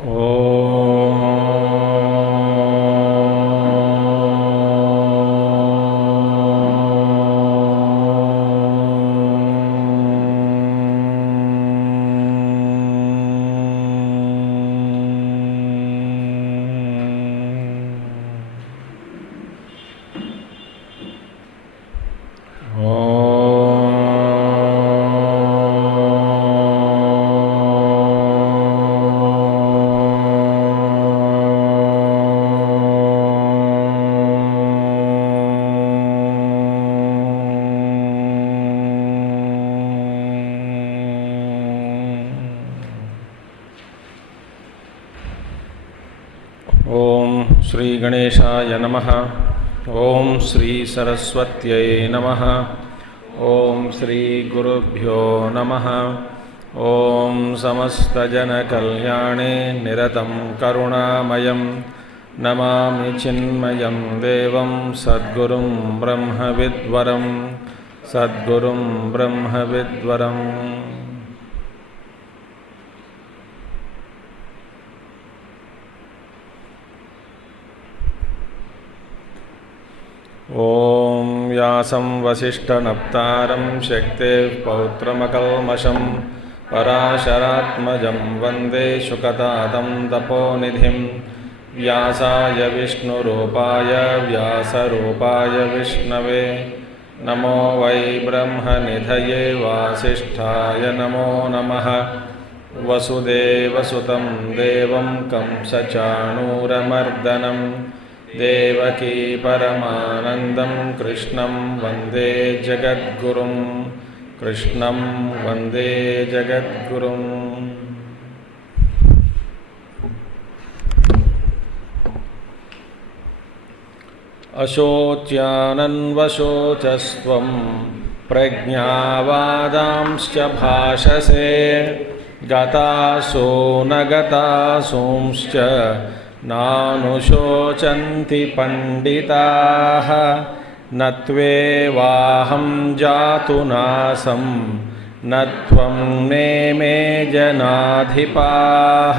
ओम श्री गणेशाय नमः। ओम श्री सरस्वत्यै नमः। ओम श्री गुरुभ्यो नमः। ओम समस्तजनकल्याणे निरतं करुणामयं नमामि चिन्मयं देवं सद्गुरुं ब्रह्मविद्वरं सद्गुरुं ब्रह्मविद्वरम्। ओम व्यासं वसिष्ठनप्तारं शक्तेः पौत्रमकल्मषं पराशरात्मजं वन्दे शुकतातं तपोनिधिं। व्यासाय विष्णुरूपाय व्यासरूपाय विष्णवे नमो वै ब्रह्मनिधये वासिष्ठाय नमो नमः। वसुदेवसुतं देवं कंसचाणूरमर्दनं देवकी परमानन्दं कृष्णं वन्दे जगद्गुरुं कृष्णं वन्दे जगद्गुरुम्। अशोच्यानन्वशोचस्त्वं प्रज्ञावादांश्च भाषसे गतासो न गतासूंश्च नानुशोचन्ति पंडिताः। न त्वेवाहं जातु नासं न त्वं नेमे जनाधिपाः।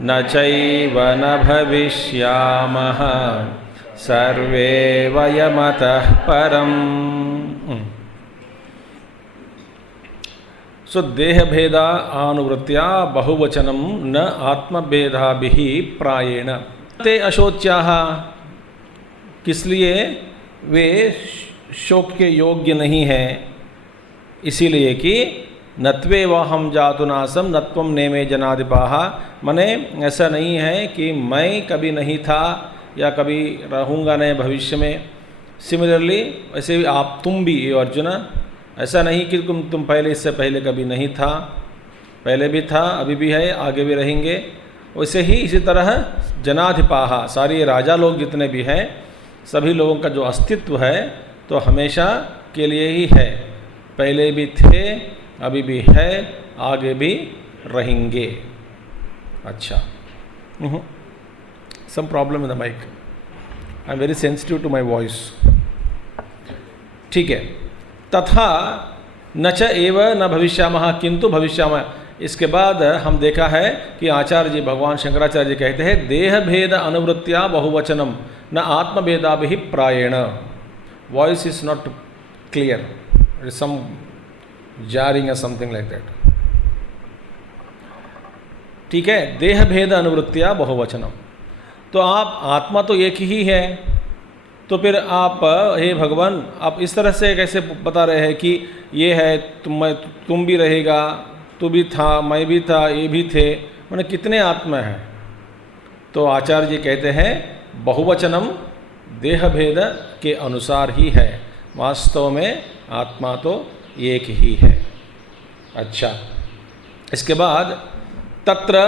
न चैव न भविष्यामः सर्वे वयमतः परम्। सो देहभेदा अनुवृत्त्या बहुवचनम न आत्मभेदाभिः प्रायेण। ते अशोच्याः, किस लिए वे शोक के योग्य नहीं हैं? इसीलिए कि नत्वेवाहं जातुनासम नत्वं नेमे जनाधिपाः। मने ऐसा नहीं है कि मैं कभी नहीं था या कभी रहूँगा नहीं भविष्य में। सिमिलरली वैसे भी आप तुम भी अर्जुन, ऐसा नहीं कि तुम पहले इससे पहले कभी नहीं था, पहले भी था, अभी भी है, आगे भी रहेंगे। वैसे ही इसी तरह जनाधिपाः, सारे राजा लोग जितने भी हैं, सभी लोगों का जो अस्तित्व है तो हमेशा के लिए ही है। पहले भी थे, अभी भी है, आगे भी रहेंगे। अच्छा, some problem in the mic, I am very sensitive to my voice. ठीक है। तथा न च एव न भविष्यामः किंतु भविष्यामः। इसके बाद हम देखा है कि आचार्य जी, भगवान शंकराचार्य जी कहते हैं देह भेद अनुवृत्त्या बहुवचनम न आत्मभेदाभिः प्रायेण। Voice is not clear, it is some jarring something like that. ठीक है, देह भेद अनुवृत्त्या बहुवचनम। तो आप आत्मा तो एक ही है, तो फिर आप हे भगवान आप इस तरह से कैसे बता रहे हैं कि ये है तुम भी रहेगा, तू भी था, मैं भी था, ये भी थे, मैंने कितने आत्मा हैं? तो आचार्य जी कहते हैं बहुवचनम देह भेद के अनुसार ही है, वास्तव में आत्मा तो एक ही है। अच्छा, इसके बाद तत्र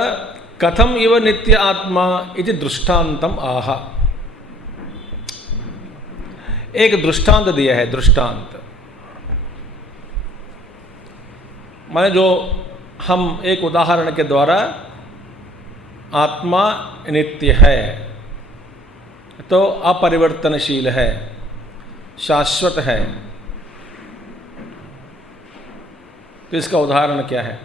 कथम इव नित्य आत्मा इति दृष्टांतम आह। एक दृष्टांत दिया है। दृष्टांत माने जो हम एक उदाहरण के द्वारा आत्मा नित्य है तो अपरिवर्तनशील है, शाश्वत है, तो इसका उदाहरण क्या है?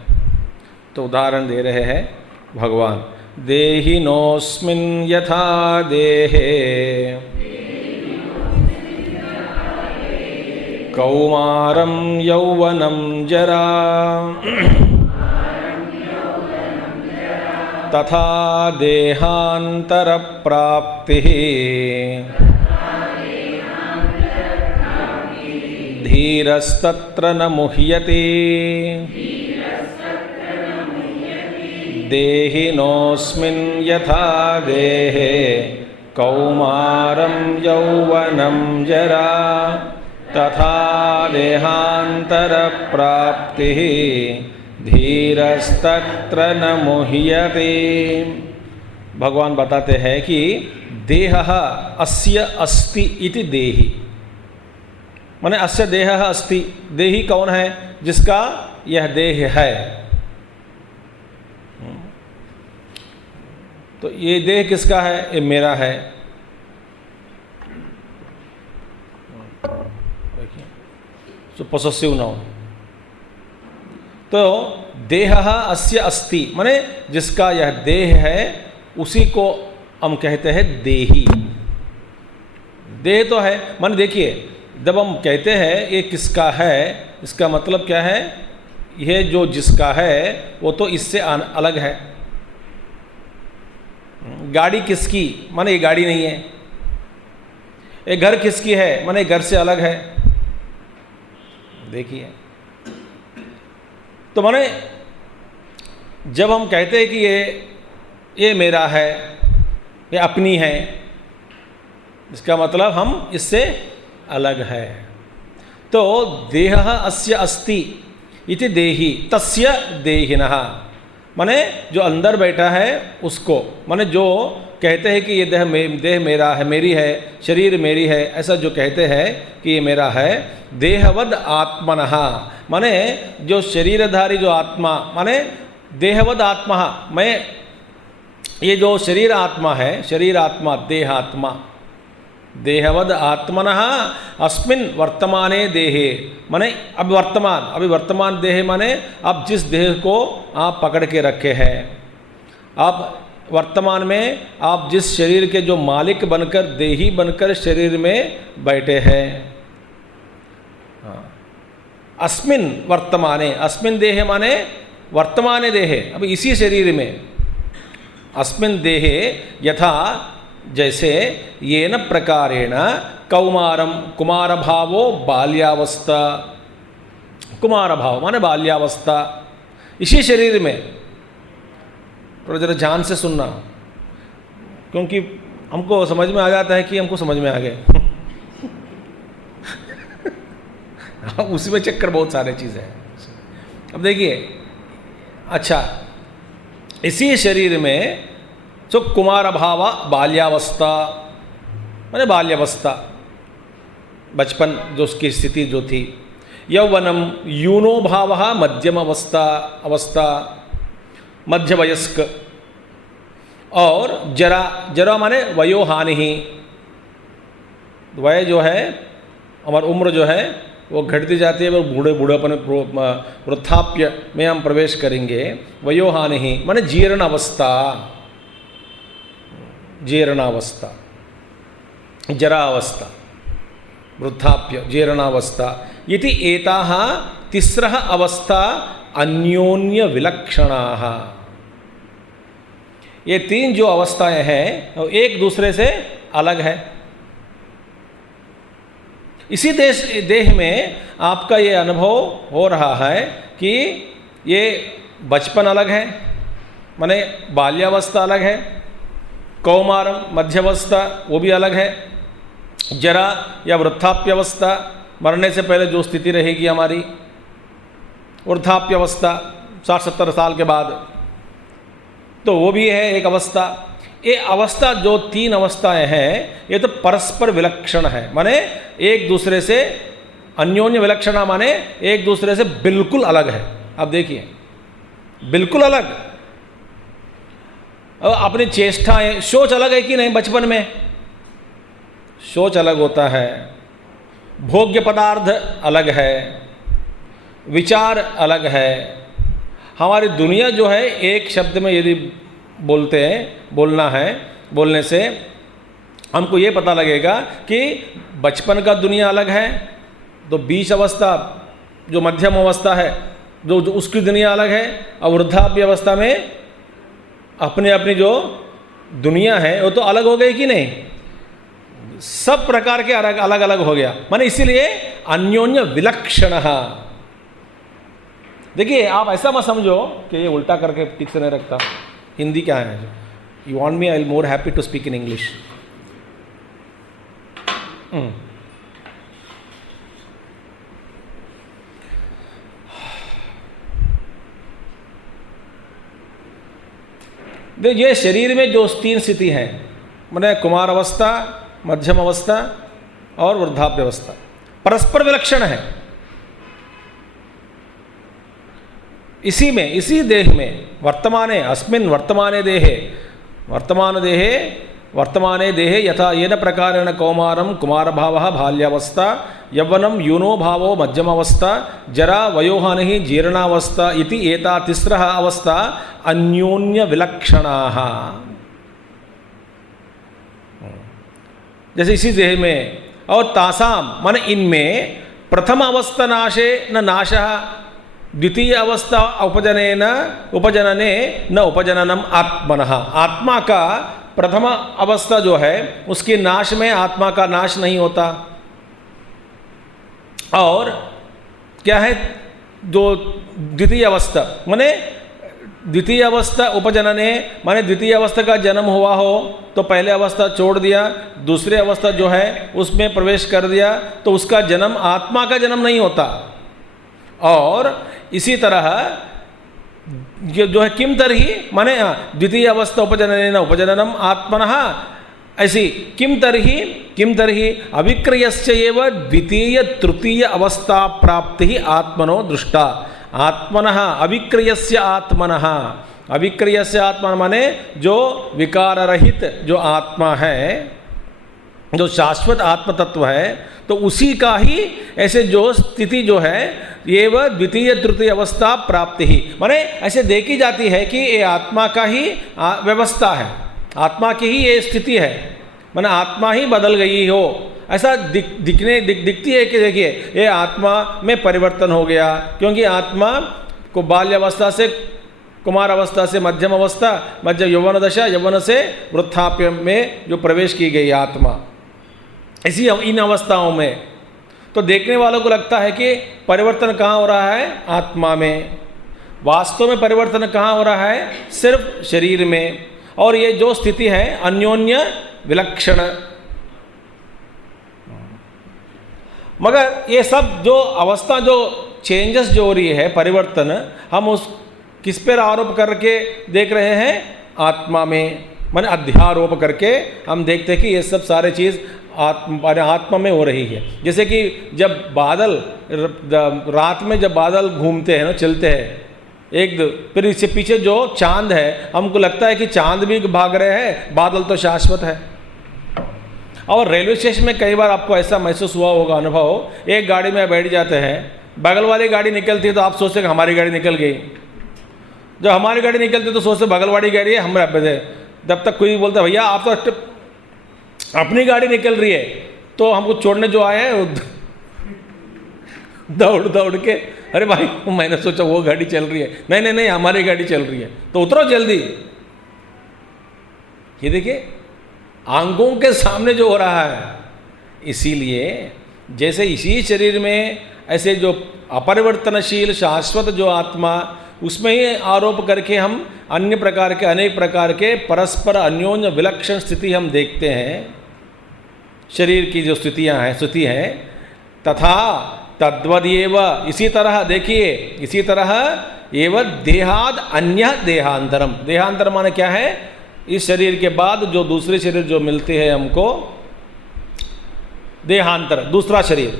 तो उदाहरण दे रहे हैं भगवान। देहिनोऽस्मिन् यथा देहे कौमारं यौवनं जरा तथा देहान्तरप्राप्तिः धीरस्तत्र न मुह्यते देहिनोऽस्मिन् यथा देहे कौमारं यौवनं जरा तथा देहान्तरप्राप्तिः धीरस्तत्र न मुह्यते। भगवान बताते हैं कि देहः अस्य अस्ति इति देहि, माने अस्य देहः अस्ति। देही कौन है? जिसका यह देह है। तो ये देह किसका है? ये मेरा है। तो पोसेसिव नाउन। तो देहः अस्य अस्ति माने जिसका यह देह है उसी को हम कहते हैं देही। देह तो है, माने देखिए जब हम कहते हैं ये किसका है, इसका मतलब क्या है? यह जो जिसका है वो तो इससे अलग है। गाड़ी किसकी? माने ये गाड़ी नहीं है। ये घर किसकी है? माने घर से अलग है। देखिए, तो माने जब हम कहते हैं कि ये मेरा है, ये अपनी है, इसका मतलब हम इससे अलग है। तो देहः अस्य अस्ति इति देहि तस्य देहिनः, माने जो अंदर बैठा है उसको, माने जो कहते हैं कि ये देह मेरा है, मेरी है, शरीर मेरी है, ऐसा जो कहते हैं कि ये मेरा है। देहवद आत्मनः, माने जो शरीरधारी जो आत्मा, माने देहवद आत्मा, मैं ये जो शरीर आत्मा है, शरीर आत्मा देहात्मा, देहवद आत्मनः अस्मिन् वर्तमाने देहे, माने अब अभी वर्तमान देह माने अब जिस देह को आप पकड़ के रखे हैं, आप वर्तमान में आप जिस शरीर के जो मालिक बनकर, देही बनकर शरीर में बैठे हैं। अस्मिन् वर्तमाने, अस्मिन् देहे माने वर्तमाने देहे, अभी इसी शरीर में। अस्मिन् देहे यथा जैसे येन प्रकारेण कौमारम, कुमार भावो बाल्यावस्था, कुमार भाव माने बाल्यावस्था, इसी शरीर में। थोड़ा जरा ध्यान से सुनना, क्योंकि हमको समझ में आ जाता है कि हमको समझ में आ गए। उसमें चक्कर बहुत सारे चीज़ है। अब देखिए, अच्छा इसी शरीर में जो कुमार भाव बाल्यावस्था माने बाल्यावस्था, बचपन जो उसकी स्थिति जो थी। यौवनम यूनो भाव मध्यम अवस्था मध्य वयस्क। और जरा, जरा माने वयोहानि ही, वय जो है हमारी उम्र जो है वो घटती जाती है, वो बूढ़ेपन वृद्धाप्य में हम प्रवेश करेंगे। वयोहानि ही माने जीर्ण अवस्था, जीर्णावस्था, जरावस्था, वृद्धाप्य, जीर्णावस्था इति एताः तिस्रः अवस्था अन्योन्य विलक्षणाः। ये तीन जो अवस्थाएं हैं वो एक दूसरे से अलग है। इसी देह में आपका ये अनुभव हो रहा है कि ये बचपन अलग है, माने बाल्यावस्था अलग है, कौमारम मध्यावस्था वो भी अलग है, जरा या वृद्धाप्यावस्था मरने से पहले जो स्थिति रहेगी हमारी, वृद्धाप्यावस्था 60-70 साल के बाद, तो वो भी है एक अवस्था। ये अवस्था जो तीन अवस्थाएं हैं ये तो परस्पर विलक्षण है, माने एक दूसरे से अन्योन्य विलक्षणा, माने एक दूसरे से बिल्कुल अलग है। अब देखिए बिल्कुल अलग। अब अपनी चेष्टाएं, सोच अलग है कि नहीं? बचपन में सोच अलग होता है, भोग्य पदार्थ अलग है, विचार अलग है। हमारी दुनिया जो है एक शब्द में यदि बोलना है, बोलने से हमको ये पता लगेगा कि बचपन का दुनिया अलग है, तो बीच अवस्था जो मध्यम अवस्था है जो उसकी दुनिया अलग है, और वृद्धाप्य अवस्था में अपनी अपनी जो दुनिया है वो तो अलग हो गई कि नहीं, सब प्रकार के अलग अलग अलग हो गया। माने इसीलिए अन्योन्य विलक्षण। देखिए आप ऐसा मत समझो कि ये उल्टा करके ठीक से नहीं रखता, हिंदी क्या है, you want me, I will more happy to speak in English. ये शरीर में जो 3 स्थिति हैं, मैंने कुमार अवस्था, मध्यम अवस्था और वृद्धाप्य अवस्था, परस्पर विलक्षण है। इसी में, इसी देह में वर्तमाने अस्मिन् वर्तमाने देहे यथा येन प्रकारेण कौमारं कुमारभावः बाल्यावस्था, यौवनं यूनो भावो मध्यमावस्था, जरा वयोहानिः जीर्णावस्था इति एता तिस्रः अवस्था अन्योन्य विलक्षणाः। जैसे इसी देह में और तासाम मन इनमें प्रथम अवस्था नाशे न नाशः, द्वितीय अवस्था उपजनने न उपजननम आत्मनः। आत्मा का प्रथम अवस्था जो है उसके नाश में आत्मा का नाश नहीं होता। और क्या है जो द्वितीय अवस्था, माने द्वितीय अवस्था उपजनने, माने द्वितीय अवस्था का जन्म हुआ हो तो पहले अवस्था छोड़ दिया, दूसरी अवस्था जो है उसमें प्रवेश कर दिया, तो उसका जन्म आत्मा का जन्म नहीं होता। और इसी तरह ये जो है किम तरही, माने द्वितीय अवस्था उपजननेन उपजननम आत्मनः, ऐसी किम तरही अविक्रयस्य एव द्वितीय तृतीय अवस्था प्राप्ति ही आत्मनो दृष्टा। आत्मनः अविक्रयस्य आत्मनः, अविक्रयस्य आत्मा माने जो विकार रहित जो आत्मा है, जो शाश्वत आत्म तत्व है, तो उसी का ही ऐसे जो स्थिति जो है ये वह द्वितीय तृतीय अवस्था प्राप्ति ही, माने ऐसे देखी जाती है कि ये आत्मा का ही व्यवस्था है, आत्मा की ही ये स्थिति है, माने आत्मा ही बदल गई हो, ऐसा दिखती है कि देखिए ये आत्मा में परिवर्तन हो गया, क्योंकि आत्मा को बाल्यावस्था से कुमार अवस्था से मध्यम अवस्था, मध्य यौवन दशा, यौवन से वृद्धाप्य में जो प्रवेश की गई आत्मा, इसी इन अवस्थाओं में तो देखने वालों को लगता है कि परिवर्तन कहाँ हो रहा है, आत्मा में। वास्तव में परिवर्तन कहाँ हो रहा है, सिर्फ शरीर में। और ये जो स्थिति है अन्योन्य विलक्षण, मगर ये सब जो अवस्था जो चेंजेस जो हो रही है, परिवर्तन, हम उस किस पर आरोप करके देख रहे हैं, आत्मा में, माने अध्यारोप करके हम देखते हैं कि ये सब सारे चीज़ आत्मा में हो रही है। जैसे कि जब बादल रात में जब बादल घूमते हैं ना, चलते हैं, फिर इससे पीछे जो चांद है, हमको लगता है कि चांद भी भाग रहे हैं, बादल तो शाश्वत है। और रेलवे स्टेशन में कई बार आपको ऐसा महसूस हुआ होगा, अनुभव, एक गाड़ी में बैठ जाते हैं, बगल वाली गाड़ी निकलती है तो आप सोचते हैं कि हमारी गाड़ी निकल गई, जब हमारी गाड़ी निकलती है तो सोचते बगल वाली गाड़ी है, हम जब तक कोई बोलता भैया आप तो अपनी गाड़ी निकल रही है, तो हमको छोड़ने जो आया है दौड़ के, अरे भाई मैंने सोचा वो गाड़ी चल रही है, नहीं हमारी गाड़ी चल रही है, तो उतरो जल्दी। ये देखिए आंखों के सामने जो हो रहा है। इसीलिए जैसे इसी शरीर में ऐसे जो अपरिवर्तनशील शाश्वत जो आत्मा, उसमें ही आरोप करके हम अन्य प्रकार के अनेक प्रकार के परस्पर अन्योन्य विलक्षण स्थिति हम देखते हैं, शरीर की जो स्थिति है। तथा तद्वदेव, इसी तरह देखिए, इसी तरह एवं देहाद अन्य देहांतरम। देहांतर माने क्या है, इस शरीर के बाद जो दूसरे शरीर जो मिलते हैं हमको, देहांतर दूसरा शरीर,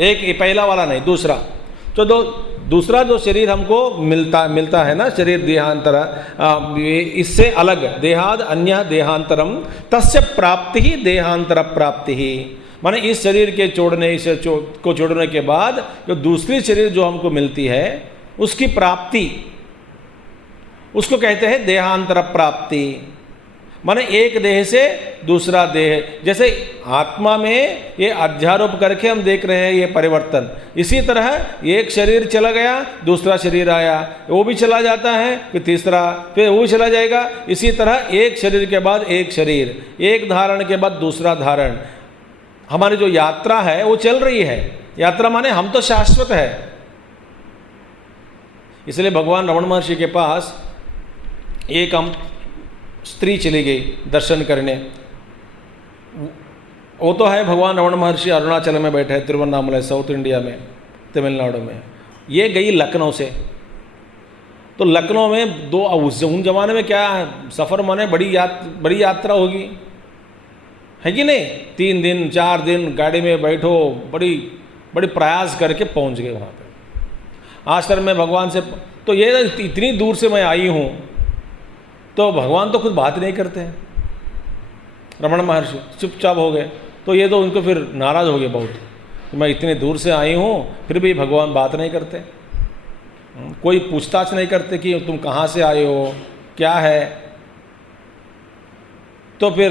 एक पहला वाला नहीं, दूसरा। तो दूसरा जो शरीर हमको मिलता है ना, शरीर देहांतर, इससे अलग, देहाद अन्य देहांतरम तस्य प्राप्ति ही देहांतर प्राप्ति ही, माने इस शरीर के को छोड़ने के बाद जो दूसरी शरीर जो हमको मिलती है उसकी प्राप्ति, उसको कहते हैं देहांतर प्राप्ति। माने एक देह से दूसरा देह, जैसे आत्मा में ये अध्यारोप करके हम देख रहे हैं ये परिवर्तन, इसी तरह एक शरीर चला गया दूसरा शरीर आया, वो भी चला जाता है फिर तीसरा, फिर वो भी चला जाएगा। इसी तरह एक शरीर के बाद एक शरीर, एक धारण के बाद दूसरा धारण। हमारी जो यात्रा है वो चल रही है। यात्रा माने हम तो शाश्वत है। इसलिए भगवान रमण महर्षि के पास एक हम स्त्री चली गई दर्शन करने। वो तो है भगवान रमण महर्षि अरुणाचल में बैठे हैं, तिरुवन्नामलाई, साउथ इंडिया में, तमिलनाडु में। ये गई लखनऊ से। तो लखनऊ में उन जमाने में क्या सफ़र माने बड़ी यात्रा होगी, है कि नहीं। 3 दिन 4 दिन गाड़ी में बैठो, बड़ी प्रयास करके पहुंच गए वहाँ पे आश्रम में भगवान से। तो ये इतनी दूर से मैं आई हूँ, तो भगवान तो खुद बात नहीं करते हैं। रमण महर्षि चुपचाप हो गए। तो ये तो उनको फिर नाराज़ हो गए बहुत, मैं इतने दूर से आई हूँ फिर भी भगवान बात नहीं करते, कोई पूछताछ नहीं करते कि तुम कहाँ से आए हो, क्या है। तो फिर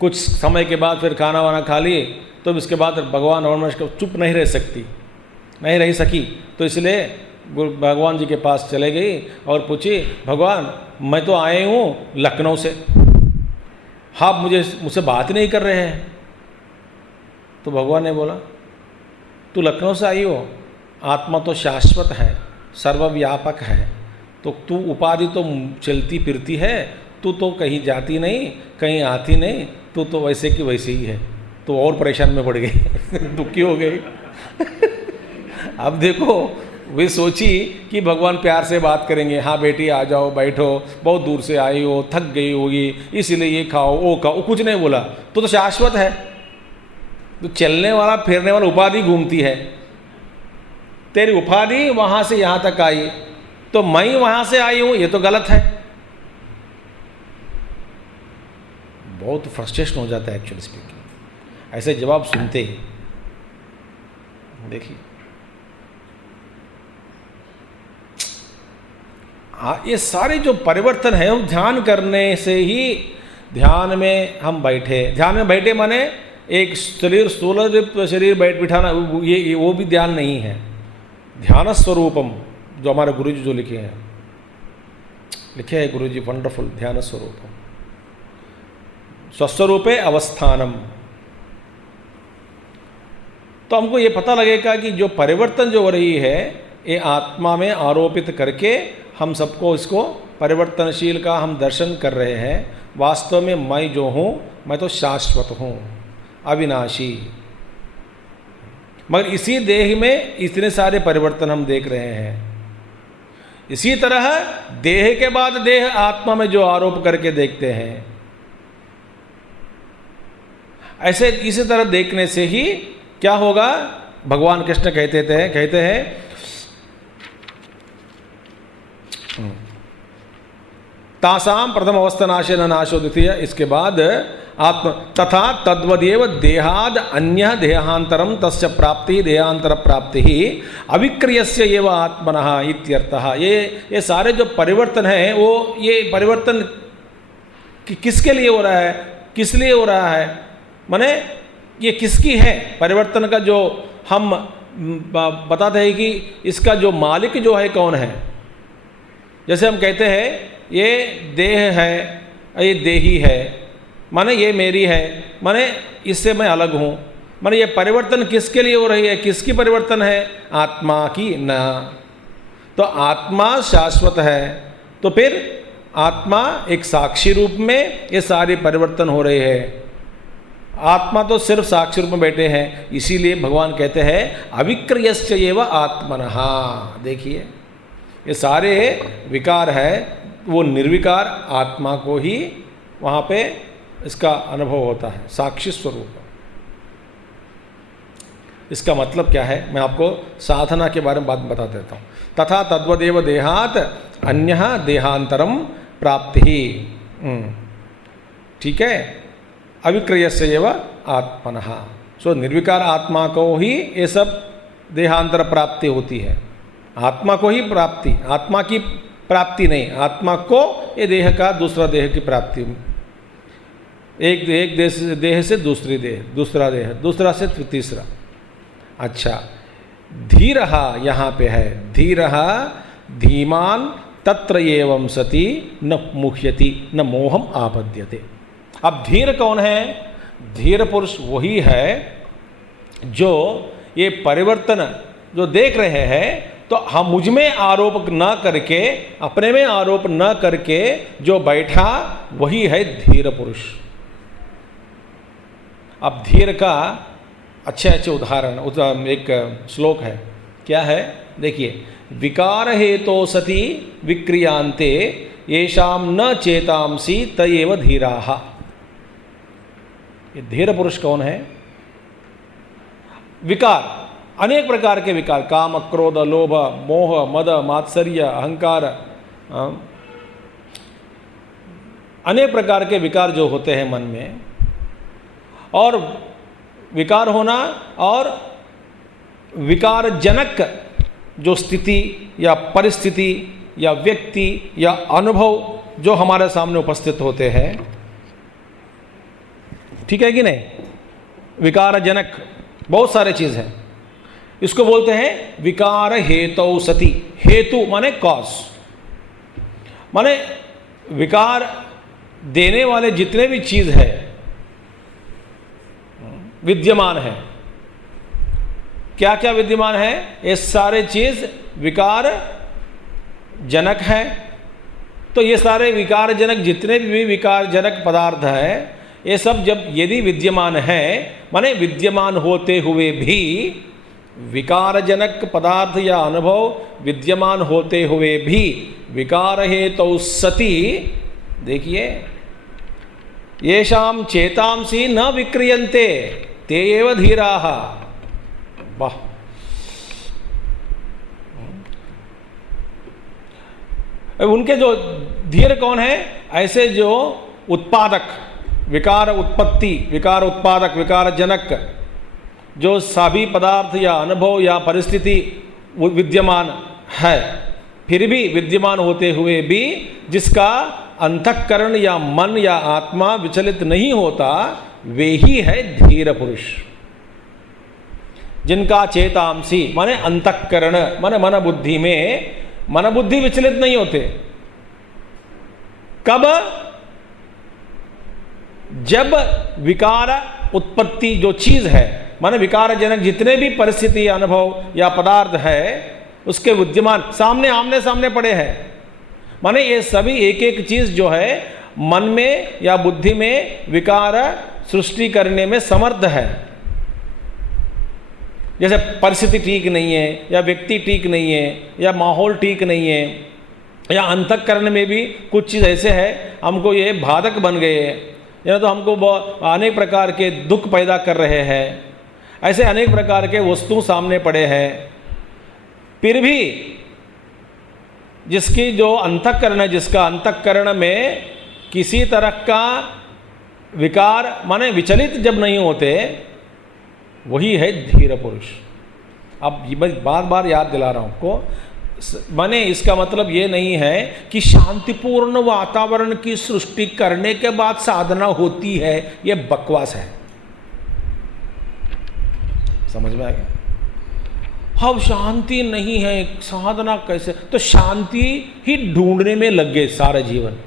कुछ समय के बाद फिर खाना वाना खा लिए। तो इसके बाद भगवान रमण महर्षि चुप नहीं रह सकी, तो इसलिए भगवान जी के पास चले गई और पूछी, भगवान मैं तो आए हूँ लखनऊ से, आप मुझसे बात नहीं कर रहे हैं। तो भगवान ने बोला, तू लखनऊ से आई हो, आत्मा तो शाश्वत है, सर्वव्यापक है, तो तू उपाधि तो चलती फिरती है, तू तो कहीं जाती नहीं कहीं आती नहीं, तू तो वैसे की वैसे ही है। तो और परेशान में पड़ गई दुखी हो गई अब देखो, वे सोची कि भगवान प्यार से बात करेंगे, हाँ बेटी आ जाओ बैठो, बहुत दूर से आई हो, थक गई होगी, इसीलिए ये खाओ वो खाओ, कुछ नहीं बोला। तो शाश्वत है, तो चलने वाला फिरने वाला उपाधि घूमती है। तेरी उपाधि वहाँ से यहाँ तक आई, तो मैं वहाँ से आई हूँ, ये तो गलत है। बहुत फ्रस्ट्रेशन हो जाता है एक्चुअली स्पीकिंग ऐसे जवाब सुनते ही। देखिए ये सारे जो परिवर्तन है वो ध्यान करने से ही, ध्यान में हम बैठे, ध्यान में बैठे माने एक शरीर स्थूल शरीर बिठाना, ये वो भी ध्यान नहीं है। ध्यान स्वरूपम जो हमारे गुरु जी जो लिखे हैं गुरु जी वंडरफुल, ध्यान स्वरूपम स्वस्वरूपे अवस्थानम। तो हमको ये पता लगेगा कि जो परिवर्तन जो हो रही है ये आत्मा में आरोपित करके हम सबको इसको परिवर्तनशील का हम दर्शन कर रहे हैं। वास्तव में मैं जो हूँ मैं तो शाश्वत हूँ, अविनाशी। मगर इसी देह में इतने सारे परिवर्तन हम देख रहे हैं। इसी तरह देह के बाद देह आत्मा में जो आरोप करके देखते हैं, ऐसे इसी तरह देखने से ही क्या होगा। भगवान कृष्ण कहते हैं तासाम प्रथम अवस्था नाशे न नाशो द्वितीय। इसके बाद आत्म तथा तद्वदेव देहाद अन्य देहांतरम तस्य प्राप्ति देहांतर प्राप्ति ही अविक्रियस्य एव आत्मनः इत्यर्थः। ये सारे जो परिवर्तन है वो ये परिवर्तन किसके लिए हो रहा है, किस लिए हो रहा है, माने ये किसकी है परिवर्तन का जो हम बताते हैं कि इसका जो मालिक जो है कौन है। जैसे हम कहते हैं ये देह है, ये देही है, माने ये मेरी है, माने इससे मैं अलग हूँ। माने ये परिवर्तन किसके लिए हो रही है, किसकी परिवर्तन है, आत्मा की ना। तो आत्मा शाश्वत है, तो फिर आत्मा एक साक्षी रूप में ये सारे परिवर्तन हो रहे हैं। आत्मा तो सिर्फ साक्षी रूप में बैठे हैं, इसीलिए भगवान कहते हैं अविक्रियस्य एव आत्मनः। देखिए ये सारे विकार है वो निर्विकार आत्मा को ही वहाँ पे इसका अनुभव होता है, साक्षी स्वरूप। इसका मतलब क्या है मैं आपको साधना के बारे में बात बता देता हूँ। तथा तद्वदेव देहात अन्य देहांतरम प्राप्ति। ठीक है, अविक्रयस्य एव आत्मनः। सो निर्विकार आत्मा को ही ये सब देहांतर प्राप्ति होती है, आत्मा को ही प्राप्ति, आत्मा की प्राप्ति नहीं, आत्मा को ये देह का दूसरा देह की प्राप्ति, एक देह से दूसरी देह, दूसरा देह, दूसरा से तीसरा। अच्छा, धीरः यहाँ पे है, धीरः धीमान तत्र एवं सति न मुह्यति न मोहम आपद्यते। अब धीर कौन है? धीर पुरुष वही है जो ये परिवर्तन जो देख रहे हैं, तो हम मुझ में आरोप न करके, अपने में आरोप न करके जो बैठा वही है धीर पुरुष। अब धीर का अच्छे अच्छे उदाहरण, एक श्लोक है, क्या है देखिए, विकार हेतो सति विक्रियांते येषाम न चेतांसी तयेव धीराः। ये धीर पुरुष कौन है? विकार, अनेक प्रकार के विकार, काम, क्रोध, लोभ, मोह, मद, मात्सर्य, अहंकार, अनेक प्रकार के विकार जो होते हैं मन में, और विकार होना और विकार जनक जो स्थिति या परिस्थिति या व्यक्ति या अनुभव जो हमारे सामने उपस्थित होते हैं, ठीक है कि नहीं? विकार जनक बहुत सारे चीज हैं, इसको बोलते हैं विकार हेतु सति। हेतु माने कॉज, माने विकार देने वाले जितने भी चीज है विद्यमान है। क्या क्या विद्यमान है? ये सारे चीज विकार जनक है। तो ये सारे विकार जनक जितने भी विकार जनक पदार्थ है, ये सब जब यदि विद्यमान है, माने विद्यमान होते हुए भी विकार जनक पदार्थ या अनुभव विद्यमान होते हुए भी विकार हेतु सति, देखिए, येषाम चेतांसी न विक्रियन्ते ते एव धीराः। वाह, उनके जो धीर कौन है? ऐसे जो उत्पादक, विकार उत्पत्ति, विकार उत्पादक, विकार जनक जो सभी पदार्थ या अनुभव या परिस्थिति विद्यमान है, फिर भी विद्यमान होते हुए भी जिसका अंतःकरण या मन या आत्मा विचलित नहीं होता, वे ही है धीर पुरुष। जिनका चेतांसी माने अंतःकरण माने मन बुद्धि में, मन बुद्धि विचलित नहीं होते। कब? जब विकार उत्पत्ति जो चीज है, माने विकार जनक जितने भी परिस्थिति अनुभव या पदार्थ है उसके विद्यमान सामने आमने सामने पड़े हैं, माने ये सभी एक एक चीज जो है मन में या बुद्धि में विकार सृष्टि करने में समर्थ है। जैसे परिस्थिति ठीक नहीं है, या व्यक्ति ठीक नहीं है, या माहौल ठीक नहीं है, या अंतःकरण में भी कुछ चीज़ ऐसे है हमको ये बाधक बन गए, या तो हमको अनेक प्रकार के दुख पैदा कर रहे हैं, ऐसे अनेक प्रकार के वस्तु सामने पड़े हैं, फिर भी जिसकी जो अंतःकरण है, जिसका अंतःकरण में किसी तरह का विकार माने विचलित जब नहीं होते, वही है धीर पुरुष। अब ये बार बार याद दिला रहा हूं आपको, माने इसका मतलब ये नहीं है कि शांतिपूर्ण वातावरण की सृष्टि करने के बाद साधना होती है, ये बकवास है। समझ में आ गया? अब शांति नहीं है, साधना कैसे? तो शांति ही ढूंढने में लग गए सारे जीवन।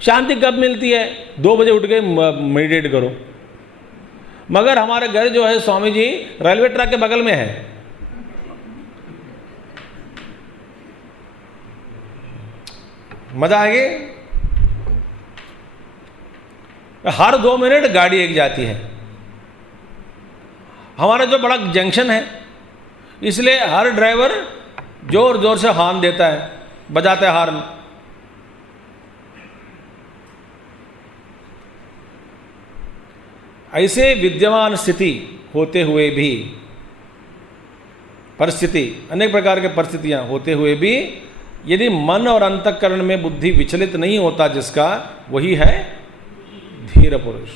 शांति कब मिलती है? 2 बजे उठ के मेडिटेट करो। मगर हमारे घर जो है स्वामी जी रेलवे ट्रैक के बगल में है, मजा आएगी? हर 2 मिनट गाड़ी एक जाती है। हमारा जो बड़ा जंक्शन है, इसलिए हर ड्राइवर जोर जोर से हॉर्न देता है, बजाता है हॉर्न। ऐसे विद्यमान स्थिति होते हुए भी, परिस्थिति अनेक प्रकार के परिस्थितियां होते हुए भी, यदि मन और अंतःकरण में बुद्धि विचलित नहीं होता जिसका, वही है धीर पुरुष।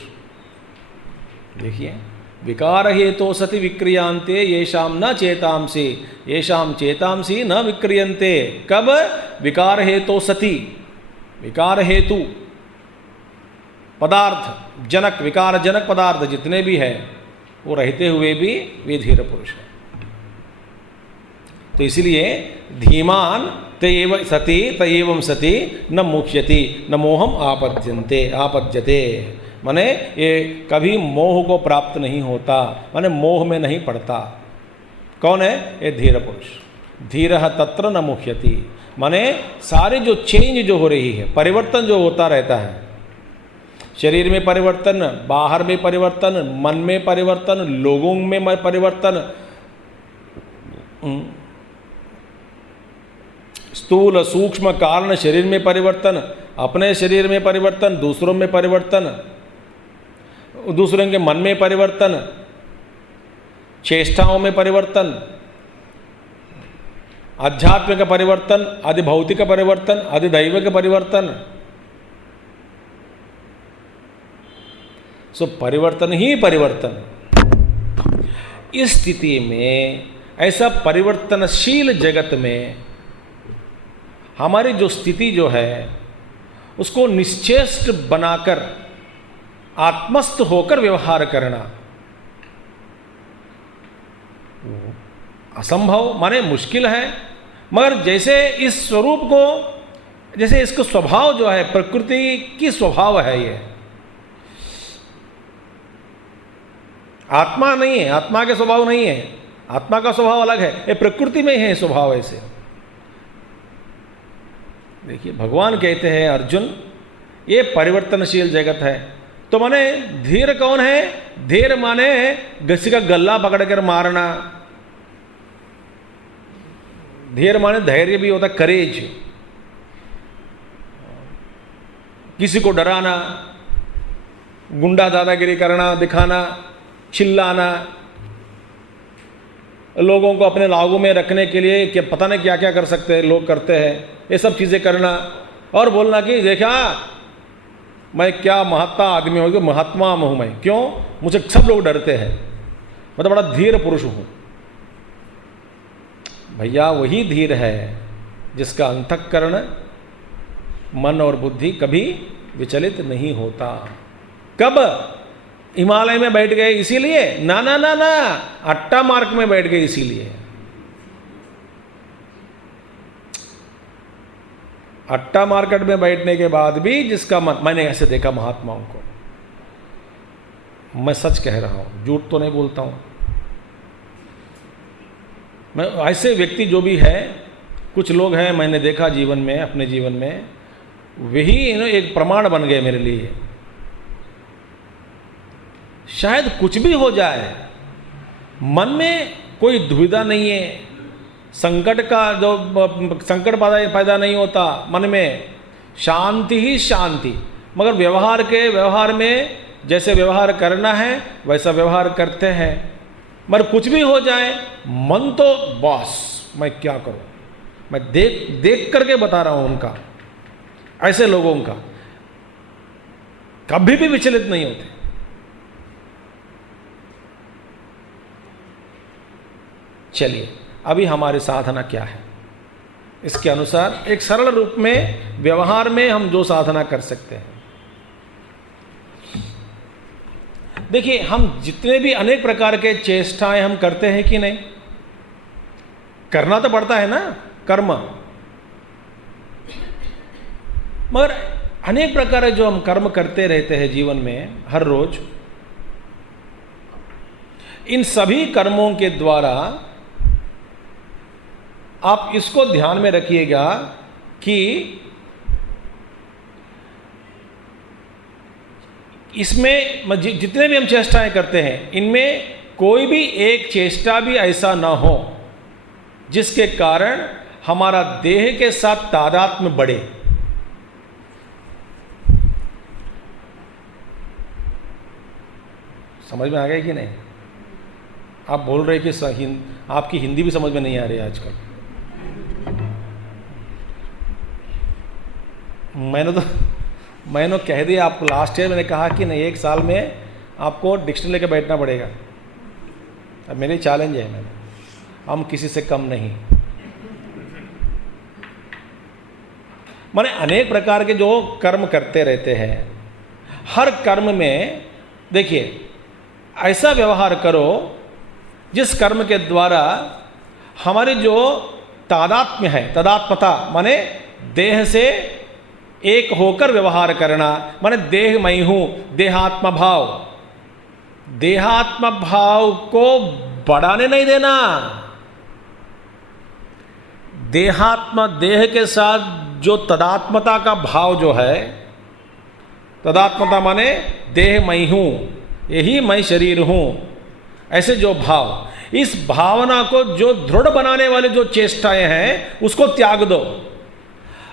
देखिए विकार हेतु सति विक्रियांते येषां न चेतांसी, येषां चेतांसी न विक्रियन्ते। कब? विकार हेतु सति, विकार हेतु पदार्थ जनक, विकार जनक पदार्थ जितने भी हैं वो रहते हुए भी वे धीर पुरुष हैं। तो इसलिए धीमान तयेव सति तयेवं सति न मुह्यति न मोहम आपद्यते, माने ये कभी मोह को प्राप्त नहीं होता, माने मोह में नहीं पड़ता। कौन है? ये धीर पुरुष। धीरः तत्र न मुह्यति, माने सारी जो चेंज जो हो रही है, परिवर्तन जो होता रहता है, शरीर में परिवर्तन, बाहर में परिवर्तन, मन में परिवर्तन, लोगों में परिवर्तन, स्थूल सूक्ष्म कारण शरीर में परिवर्तन, अपने शरीर में परिवर्तन, दूसरों में परिवर्तन, दूसरों के मन में परिवर्तन, चेष्टाओं में परिवर्तन, आध्यात्मिक परिवर्तन, अधिभौतिक परिवर्तन, अधिदैविक परिवर्तन। सो परिवर्तन ही परिवर्तन। इस स्थिति में, ऐसा परिवर्तनशील जगत में हमारी जो स्थिति जो है उसको निश्चेष्ट बनाकर आत्मस्थ होकर व्यवहार करना असंभव, माने मुश्किल है। मगर जैसे इस स्वरूप को, जैसे इसका स्वभाव जो है, प्रकृति की स्वभाव है, ये आत्मा नहीं है, आत्मा के स्वभाव नहीं है, आत्मा का स्वभाव अलग है, ये प्रकृति में है स्वभाव ऐसे। देखिए भगवान कहते हैं अर्जुन ये परिवर्तनशील जगत है। तो माने धीर कौन है? धीर माने किसी का गला पकड़ कर मारना, धीर माने धैर्य भी होता, करेज, किसी को डराना, गुंडा दादागिरी करना, दिखाना, चिल्लाना, लोगों को अपने लागू में रखने के लिए क्या पता नहीं क्या क्या कर सकते हैं लोग, करते हैं ये सब चीज़ें करना, और बोलना कि देखा मैं क्या महात्मा आदमी हूँ, महात्मा हूँ मैं, क्यों? मुझे सब लोग डरते हैं, मैं तो बड़ा धीर पुरुष हूँ। भैया वही धीर है जिसका अंतःकरण, मन और बुद्धि कभी विचलित नहीं होता। कब? हिमालय में बैठ गए इसीलिए? ना ना ना ना, अट्टा मार्ग में बैठ गए इसीलिए। अट्टा मार्केट में बैठने के बाद भी जिसका मत, मैंने ऐसे देखा महात्माओं को, मैं सच कह रहा हूं, झूठ तो नहीं बोलता हूं मैं, ऐसे व्यक्ति जो भी है, कुछ लोग हैं मैंने देखा जीवन में, अपने जीवन में, वही एक प्रमाण बन गए मेरे लिए। शायद कुछ भी हो जाए, मन में कोई दुविधा नहीं है, संकट का जो संकट पैदा नहीं होता मन में, शांति ही शांति। मगर व्यवहार में जैसे व्यवहार करना है वैसा व्यवहार करते हैं, मगर कुछ भी हो जाए मन तो बॉस, मैं क्या करूं, मैं देख करके बता रहा हूं उनका, ऐसे लोगों का कभी भी विचलित नहीं होते। चलिए अभी हमारी साधना क्या है, इसके अनुसार एक सरल रूप में व्यवहार में हम जो साधना कर सकते हैं। देखिए हम जितने भी अनेक प्रकार के चेष्टाएं हम करते हैं कि नहीं, करना तो पड़ता है ना कर्म, मगर अनेक प्रकार जो हम कर्म करते रहते हैं जीवन में हर रोज, इन सभी कर्मों के द्वारा आप इसको ध्यान में रखिएगा कि इसमें जितने भी हम चेष्टाएं करते हैं इनमें कोई भी एक चेष्टा भी ऐसा ना हो जिसके कारण हमारा देह के साथ तादात्म्य बढ़े। समझ में आ गया कि नहीं? आप बोल रहे कि आपकी हिंदी भी समझ में नहीं आ रही है आजकल। मैंने कह दिया आपको, लास्ट ईयर मैंने कहा कि नहीं, एक साल में आपको डिक्शनरी लेकर बैठना पड़ेगा। अब मेरे चैलेंज है, हम किसी से कम नहीं। माने अनेक प्रकार के जो कर्म करते रहते हैं, हर कर्म में देखिए ऐसा व्यवहार करो जिस कर्म के द्वारा हमारी जो तादात्म्य है, तदात्मता माने देह से एक होकर व्यवहार करना, माने देह मैं हूं, देहात्म भाव, देहात्म भाव को बढ़ाने नहीं देना। देहात्म देह के साथ जो तदात्मता का भाव जो है, तदात्मता माने देह मैं हूं, यही मैं शरीर हूं, ऐसे जो भाव, इस भावना को जो दृढ़ बनाने वाले जो चेष्टाएं हैं उसको त्याग दो,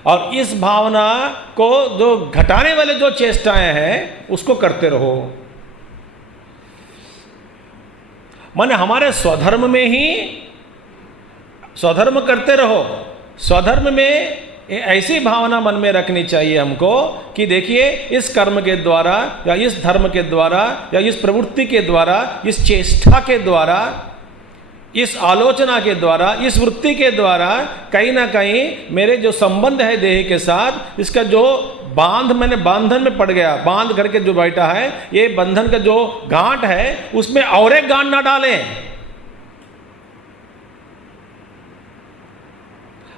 और इस भावना को जो घटाने वाले जो चेष्टाएं हैं उसको करते रहो। माने हमारे स्वधर्म में ही स्वधर्म करते रहो। स्वधर्म में ऐसी भावना मन में रखनी चाहिए हमको कि देखिए इस कर्म के द्वारा या इस धर्म के द्वारा या इस प्रवृत्ति के द्वारा, इस चेष्टा के द्वारा, इस आलोचना के द्वारा, इस वृत्ति के द्वारा कहीं ना कहीं मेरे जो संबंध है देह के साथ, इसका जो मैंने बंधन में पड़ गया, बांध करके जो बैठा है, ये बंधन का जो गांठ है उसमें और एक गांठ ना डालें।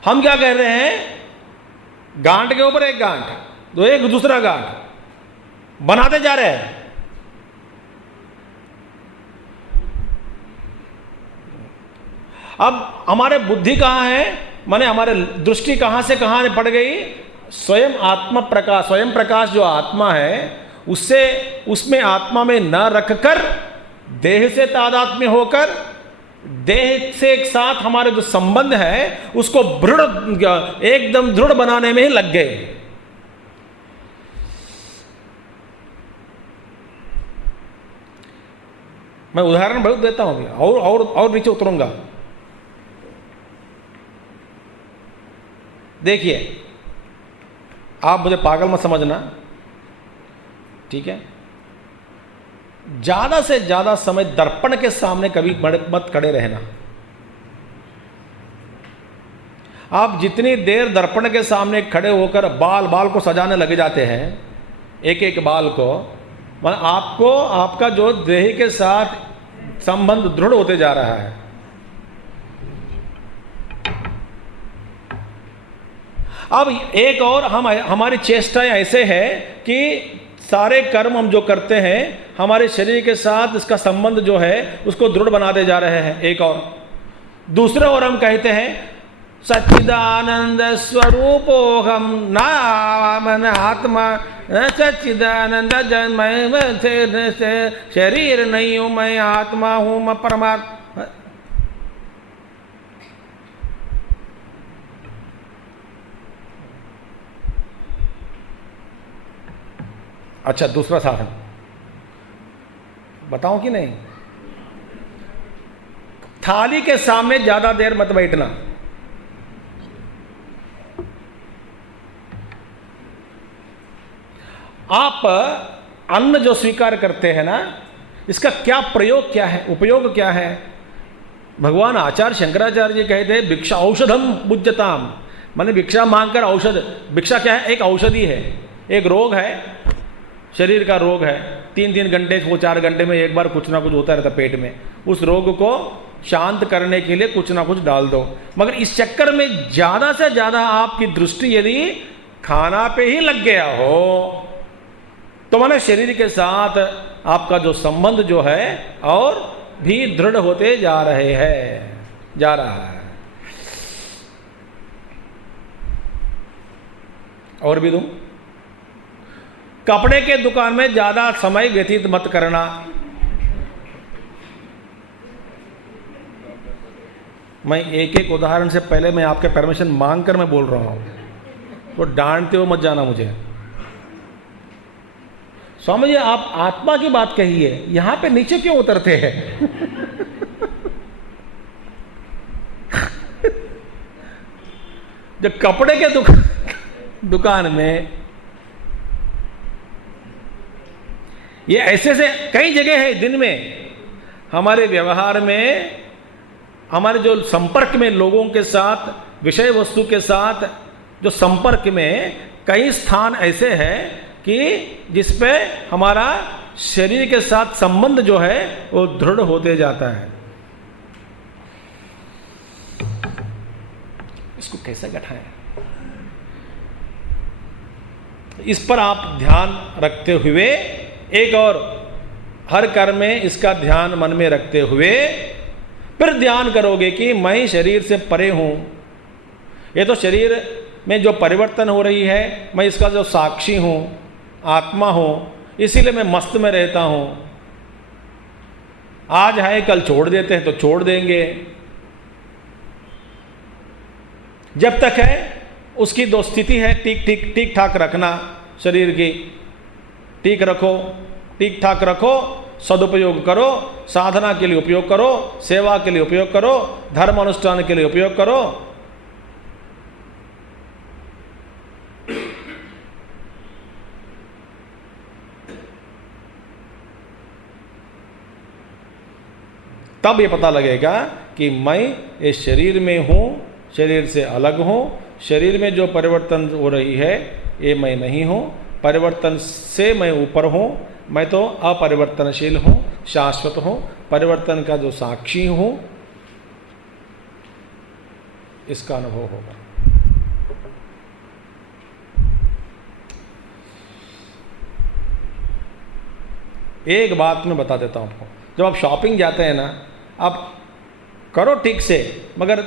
हम क्या कह रहे हैं, गांठ के ऊपर एक गांठ, तो एक दूसरा गांठ बनाते जा रहे हैं। अब हमारे बुद्धि कहाँ है, माने हमारे दृष्टि कहाँ से कहाँ पड़ गई, स्वयं आत्मा प्रकाश, स्वयं प्रकाश जो आत्मा है उससे, उसमें आत्मा में न रखकर देह से तादात्म्य होकर देह से एक साथ हमारे जो संबंध है उसको एकदम दृढ़ बनाने में ही लग गए। मैं उदाहरण बहुत देता हूं अभी, और नीचे उतरूंगा। देखिए, आप मुझे पागल मत समझना, ठीक है? ज्यादा से ज्यादा समय दर्पण के सामने कभी मत खड़े रहना। आप जितनी देर दर्पण के सामने खड़े होकर बाल को सजाने लगे जाते हैं, एक एक बाल को, आपको आपका जो देह के साथ संबंध दृढ़ होते जा रहा है। अब एक और हमारी चेष्टाएं ऐसे है कि सारे कर्म हम जो करते हैं हमारे शरीर के साथ इसका संबंध जो है उसको दृढ़ बनाते जा रहे हैं। एक और दूसरे और हम कहते हैं सच्चिदानंद स्वरूपोहम नामन आत्मा सच्चिदानंद जन्म से शरीर नहीं हूं मैं, आत्मा हूं मैं, परमात्मा। अच्छा, दूसरा साधन बताऊं कि नहीं? थाली के सामने ज्यादा देर मत बैठना। आप अन्न जो स्वीकार करते हैं ना, इसका क्या प्रयोग क्या है, उपयोग क्या है? भगवान आचार्य शंकराचार्य जी कहते हैं भिक्षा औषधम बुज्जताम, माने भिक्षा मांगकर औषध। भिक्षा क्या है? एक औषधि है। एक रोग है, शरीर का रोग है, 3-3 घंटे वो 4 घंटे में एक बार कुछ ना कुछ होता रहता पेट में, उस रोग को शांत करने के लिए कुछ ना कुछ डाल दो। मगर इस चक्कर में ज़्यादा से ज़्यादा आपकी दृष्टि यदि खाना पे ही लग गया हो तो माने शरीर के साथ आपका जो संबंध जो है और भी दृढ़ होते जा रहा है। और भी दूं, कपड़े के दुकान में ज्यादा समय व्यतीत मत करना। मैं एक एक उदाहरण से पहले मैं आपके परमिशन मांगकर मैं बोल रहा हूं, तो डांटते हो मत जाना मुझे। स्वामी जी आप आत्मा की बात कही है, यहां पे नीचे क्यों उतरते हैं? जब कपड़े के दुकान में ये ऐसे से कई जगह है दिन में हमारे व्यवहार में, हमारे जो संपर्क में लोगों के साथ, विषय वस्तु के साथ जो संपर्क में कई स्थान ऐसे हैं कि जिस पे हमारा शरीर के साथ संबंध जो है वो दृढ़ होते जाता है। इसको कैसे घटाएं? इस पर आप ध्यान रखते हुए, एक और हर कर्म में इसका ध्यान मन में रखते हुए फिर ध्यान करोगे कि मैं शरीर से परे हूं। ये तो शरीर में जो परिवर्तन हो रही है, मैं इसका जो साक्षी हूं, आत्मा हूं, इसीलिए मैं मस्त में रहता हूं। आज है कल छोड़ देते हैं तो छोड़ देंगे। जब तक है उसकी दो स्थिति है, ठीक ठाक रखना शरीर की, ठीक रखो, ठीक ठाक रखो, सदुपयोग करो, साधना के लिए उपयोग करो, सेवा के लिए उपयोग करो, धर्म अनुष्ठान के लिए उपयोग करो। तब ये पता लगेगा कि मैं इस शरीर में हूं, शरीर से अलग हूं, शरीर में जो परिवर्तन हो रही है ये मैं नहीं हूं, परिवर्तन से मैं ऊपर हूं, मैं तो अपरिवर्तनशील हूं, शाश्वत हूं, परिवर्तन का जो साक्षी हूं, इसका अनुभव होगा। एक बात मैं बता देता हूं आपको, जब आप शॉपिंग जाते हैं ना, आप करो ठीक से, मगर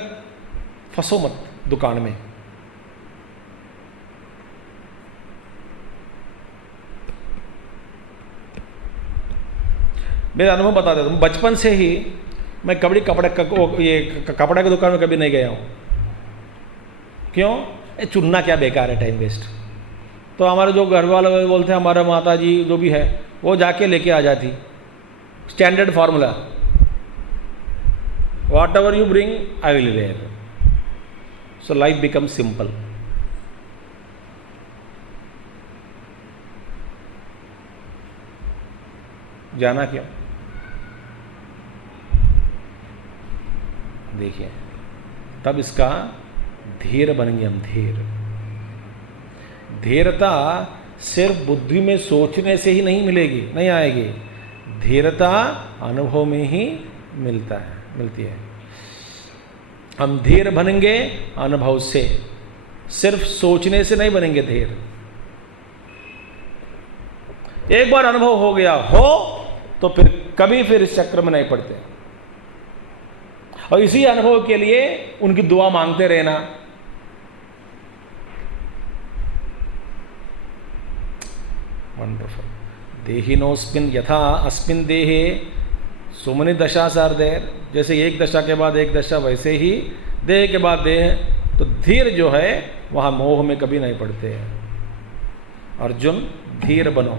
फंसो मत दुकान में। मेरा अनुभव बता देता हूँ। बचपन से ही मैं कपड़े की दुकान में कभी नहीं गया हूँ। क्यों? ये चुनना क्या बेकार है, टाइम वेस्ट। तो हमारे जो घर वाले बोलते हैं, हमारा माता जी जो भी है वो जाके लेके आ जाती। Standard formula, what ever you bring I will where, so life become simple. जाना क्यों? देखिए, तब इसका धीर बनेंगे हम। धीरता सिर्फ बुद्धि में सोचने से ही नहीं मिलेगी, नहीं आएगी। धीरता अनुभव में ही मिलती है। हम धीर बनेंगे अनुभव से, सिर्फ सोचने से नहीं बनेंगे धीर। एक बार अनुभव हो गया हो तो फिर कभी इस चक्र में नहीं पड़ते। और इसी अनुभव के लिए उनकी दुआ मांगते रहना। वंडरफुल। देहिनोस्मिन् यथा अस्मिन् देहे सो मेनी दशास आर देयर। जैसे एक दशा के बाद एक दशा, वैसे ही देह के बाद देह। तो धीर जो है वहां मोह में कभी नहीं पड़ते हैं। अर्जुन, धीर बनो।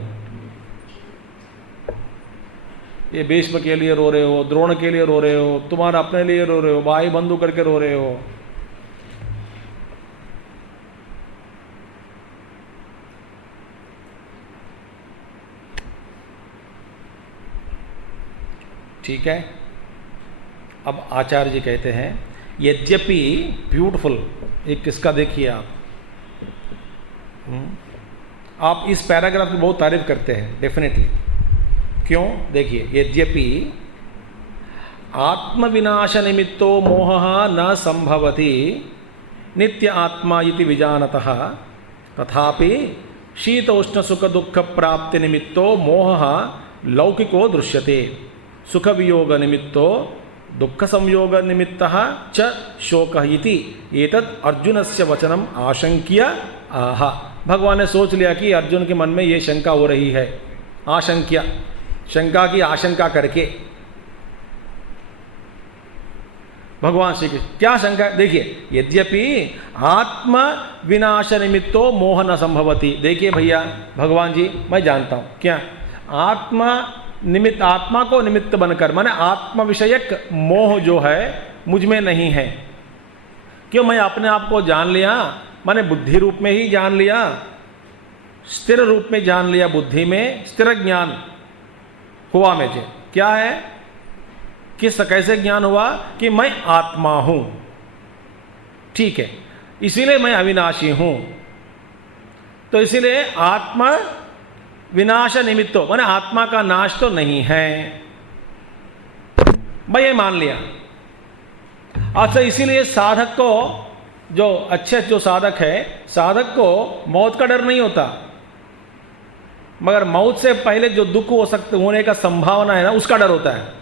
ये भीष्म के लिए रो रहे हो, द्रोण के लिए रो रहे हो, तुम्हारा अपने लिए रो रहे हो, भाई बंधु करके रो रहे हो। ठीक है। अब आचार्य जी कहते हैं, यद्यपि ब्यूटीफुल, एक किसका देखिए आप इस पैराग्राफ की बहुत तारीफ करते हैं डेफिनेटली। क्यों? देखिए, यद्यपि आत्मविनाश निमित्तो मोहः न संभवति नित्य आत्मा इति विजानतः, तथापि शीतोष्ण सुख दुख प्राप्ति निमित्तो मोहः लौकिको दृश्यते, सुख वियोग निमित्तो दुख संयोग निमित्तः च शोकः इति एतत् अर्जुनस्य वचनम आशंक्य आह। भगवान ने सोच लिया कि अर्जुन के मन में ये शंका हो रही है। आशंक्य, शंका की आशंका करके भगवान श्री कृष्ण क्या शंका? देखिए, यद्यपि आत्म विनाश निमित्तो मोह न संभवति। देखिए भैया, भगवान जी मैं जानता हूं क्या आत्मा को निमित्त बनकर, माने आत्म विषयक मोह जो है मुझ में नहीं है। क्यों? मैं अपने आप को जान लिया, माने बुद्धि रूप में ही जान लिया, स्थिर रूप में जान लिया। बुद्धि में स्थिर ज्ञान हुआ मुझे। क्या है? कैसे ज्ञान हुआ कि मैं आत्मा हूं, ठीक है, इसीलिए मैं अविनाशी हूं। तो इसीलिए आत्मा विनाश निमित्तो, माने आत्मा का नाश तो नहीं है, मैं ये मान लिया। अच्छा, इसीलिए साधक को, जो अच्छे जो साधक है, साधक को मौत का डर नहीं होता, मगर मौत से पहले जो दुख हो सकते होने का संभावना है ना, उसका डर होता है।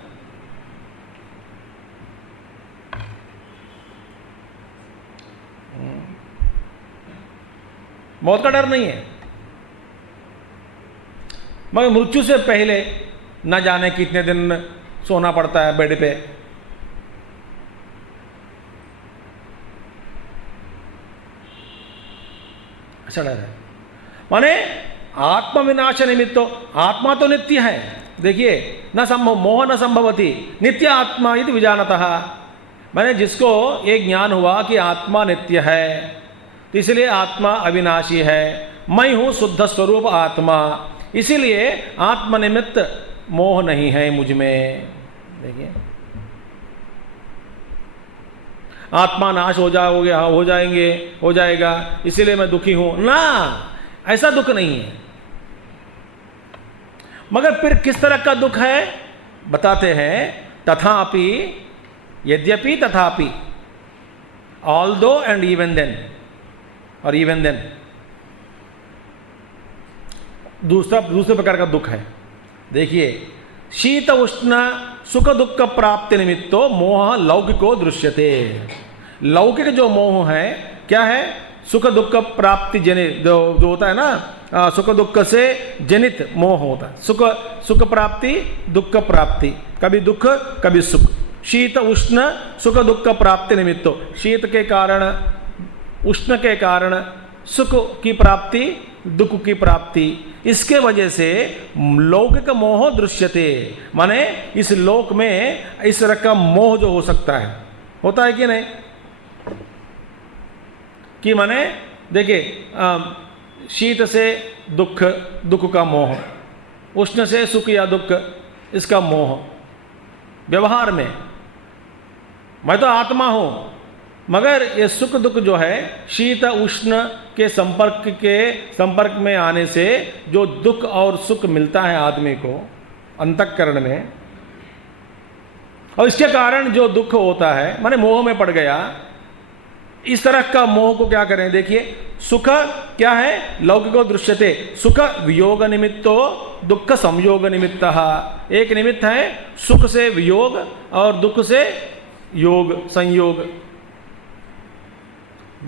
मौत का डर नहीं है, मगर मृत्यु से पहले न जाने कितने दिन सोना पड़ता है बेड पे, ऐसा डर है। माने आत्म विनाश निमित्तो, आत्मा तो नित्य है, देखिए, न संभव मोह न संभवती नित्य आत्मा इति विजानतः, माने जिसको एक ज्ञान हुआ कि आत्मा नित्य है, तो इसलिए आत्मा अविनाशी है, मैं हूं शुद्ध स्वरूप आत्मा, इसीलिए आत्मनिमित्त मोह नहीं है मुझ में। देखिए, आत्मा नाश हो जाएंगे, हो जाएगा, इसीलिए मैं दुखी हूं ना, ऐसा दुख नहीं है। मगर फिर किस तरह का दुख है बताते हैं, तथापि, यद्यपि, तथापि, ऑल्दो एंड इवन देन, और इवन देन दूसरे प्रकार का दुख है। देखिए, शीत उष्ण सुख दुख प्राप्ति निमित्तो मोह लौकिको दृश्यते। लौकिक जो मोह है क्या है, सुख दुख प्राप्ति जनित जो होता है ना, सुख दुख से जनित मोह होता है, सुख प्राप्ति दुख प्राप्ति, कभी दुख कभी सुख। शीत उष्ण सुख दुख प्राप्ति निमित्तो, शीत के कारण, उष्ण के कारण सुख की प्राप्ति, दुख की प्राप्ति, इसके वजह से लौकिक मोह दृश्यते, माने इस लोक में इस तरह का मोह जो हो सकता है, होता है कि नहीं, कि माने देखिए, शीत से दुख, दुख का मोह, उष्ण से सुख या दुख, इसका मोह। व्यवहार में मैं तो आत्मा हूं, मगर ये सुख दुख जो है शीत उष्ण के संपर्क में आने से जो दुख और सुख मिलता है आदमी को अंतःकरण में, और इसके कारण जो दुख होता है, माने मोह में पड़ गया, इस तरह का मोह को क्या करें। देखिए, सुख क्या है, लौकिको दृश्यते, सुख वियोग निमित्तो दुख संयोग निमित्तः। एक निमित्त है सुख से वियोग और दुख से योग, संयोग,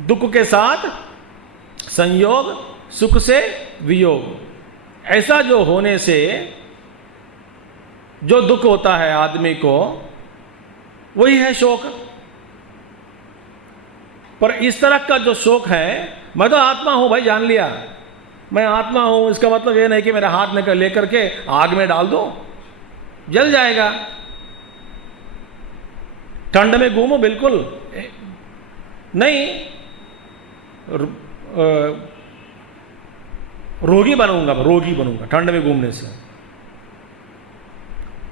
दुख के साथ संयोग, सुख से वियोग। ऐसा जो होने से जो दुख होता है आदमी को, वही है शोक। पर इस तरह का जो शोक है, मैं तो आत्मा हूं भाई, जान लिया मैं आत्मा हूं, इसका मतलब ये नहीं कि मेरे हाथ में लेकर के आग में डाल दो, जल जाएगा। ठंड में घूमो, बिल्कुल नहीं, रोगी बनूंगा ठंड में घूमने से।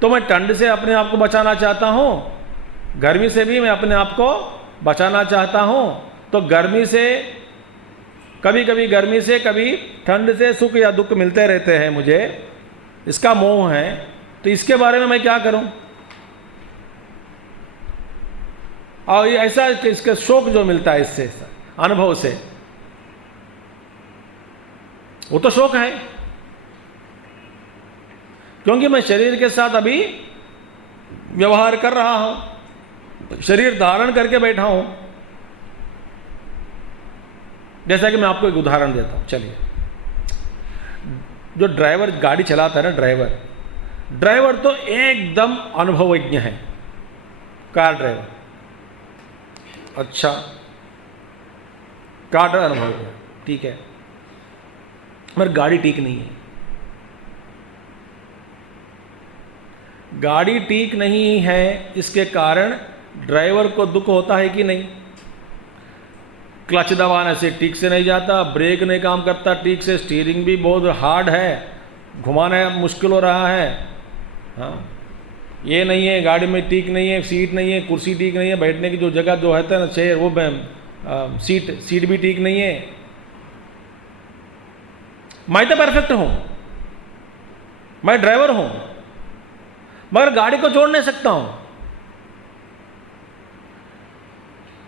तो मैं ठंड से अपने आप को बचाना चाहता हूं, गर्मी से भी मैं अपने आप को बचाना चाहता हूं। तो गर्मी से, कभी कभी गर्मी से, कभी ठंड से सुख या दुख मिलते रहते हैं मुझे, इसका मोह है। तो इसके बारे में मैं क्या करूं? और ऐसा इसका शोक जो मिलता है इससे, अनुभव से, वो तो शोक है, क्योंकि मैं शरीर के साथ अभी व्यवहार कर रहा हूं, शरीर धारण करके बैठा हूं। जैसा कि मैं आपको एक उदाहरण देता हूं। चलिए, जो ड्राइवर गाड़ी चलाता है ना, ड्राइवर तो एकदम अनुभवज्ञ है, कार ड्राइवर, अच्छा कार ड्राइवर अनुभव, ठीक है, मगर गाड़ी ठीक नहीं है। गाड़ी ठीक नहीं है, इसके कारण ड्राइवर को दुख होता है कि नहीं? क्लच दबाने से ठीक से नहीं जाता, ब्रेक नहीं काम करता ठीक से, स्टीयरिंग भी बहुत हार्ड है, घुमाना मुश्किल हो रहा है। हाँ, ये नहीं है, गाड़ी में ठीक नहीं है, सीट नहीं है, कुर्सी ठीक नहीं है, बैठने की जो जगह जो है ना चेयर वो सीट भी ठीक नहीं है। मैं तो परफेक्ट हूं, मैं ड्राइवर हूं, मगर गाड़ी को जोड़ नहीं सकता हूं।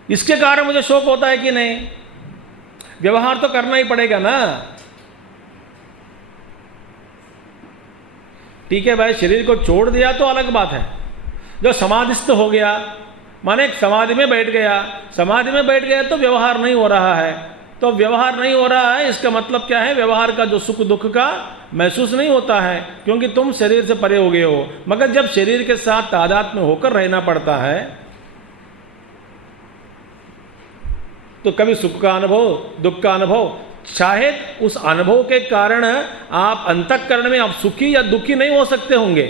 इसके कारण मुझे शौक होता है कि नहीं? व्यवहार तो करना ही पड़ेगा ना। ठीक है भाई, शरीर को छोड़ दिया तो अलग बात है। जो समाधिस्थ हो गया, माने समाधि में बैठ गया, समाधि में बैठ गया तो व्यवहार नहीं हो रहा है। तो व्यवहार नहीं हो रहा है, इसका मतलब क्या है? व्यवहार का जो सुख दुख का महसूस नहीं होता है, क्योंकि तुम शरीर से परे हो गए हो। मगर जब शरीर के साथ तादाद में होकर रहना पड़ता है तो कभी सुख का अनुभव, दुख का अनुभव, शायद उस अनुभव के कारण आप अंतःकरण में आप सुखी या दुखी नहीं हो सकते होंगे।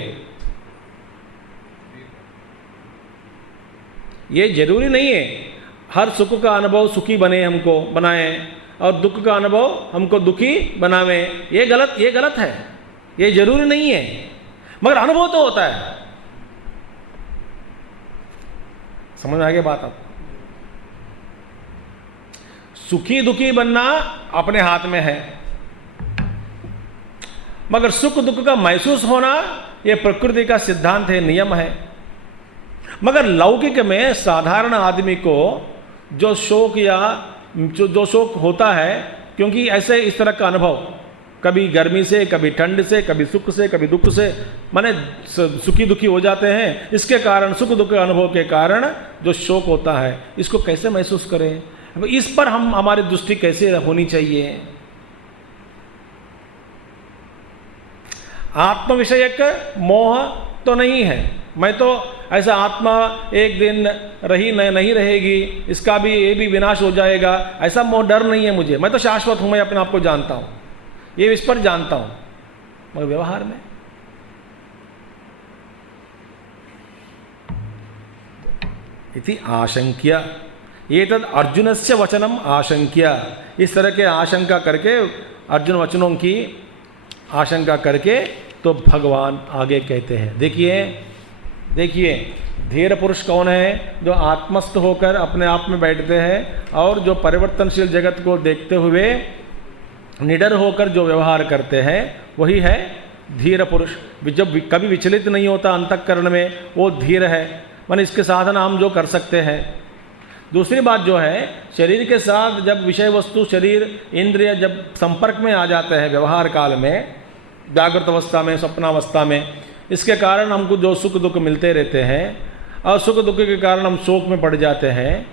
ये जरूरी नहीं है हर सुख का अनुभव सुखी बने, हमको बनाए, और दुख का अनुभव हमको दुखी बनावे। ये गलत है, ये जरूरी नहीं है, मगर अनुभव तो होता है। समझ में आ गया बात? आप सुखी दुखी बनना अपने हाथ में है, मगर सुख दुख का महसूस होना यह प्रकृति का सिद्धांत है, नियम है। मगर लौकिक में साधारण आदमी को जो शोक या जो शोक होता है, क्योंकि ऐसे इस तरह का अनुभव कभी गर्मी से, कभी ठंड से, कभी सुख से, कभी दुख से, माने सुखी दुखी हो जाते हैं। इसके कारण सुख दुख के अनुभव के कारण जो शोक होता है, इसको कैसे महसूस करें? इस पर हमारी दृष्टि कैसे होनी चाहिए? आत्म विषयक मोह तो नहीं है। मैं तो ऐसा आत्मा एक दिन रही नहीं रहेगी, इसका भी ये भी विनाश हो जाएगा, ऐसा मोह डर नहीं है मुझे। मैं तो शाश्वत हूं, मैं अपने आप को जानता हूं, ये इस पर जानता हूं। मगर व्यवहार में इति आशंक्य, ये तद अर्जुन से वचनम आशंक्य, इस तरह के आशंका करके, अर्जुन वचनों की आशंका करके तो भगवान आगे कहते हैं। देखिए धीर पुरुष कौन है? जो आत्मस्थ होकर अपने आप में बैठते हैं और जो परिवर्तनशील जगत को देखते हुए निडर होकर जो व्यवहार करते हैं, वही है धीर पुरुष। जब कभी विचलित नहीं होता अंतःकरण में, वो धीर है। माने इसके साधन हम जो कर सकते हैं। दूसरी बात जो है, शरीर के साथ जब विषय वस्तु, शरीर, इंद्रिय जब संपर्क में आ जाते हैं व्यवहार काल में, जागृत अवस्था में, स्वप्नावस्था में, इसके कारण हमको जो सुख दुख मिलते रहते हैं और सुख दुख के कारण हम शोक में पड़ जाते हैं।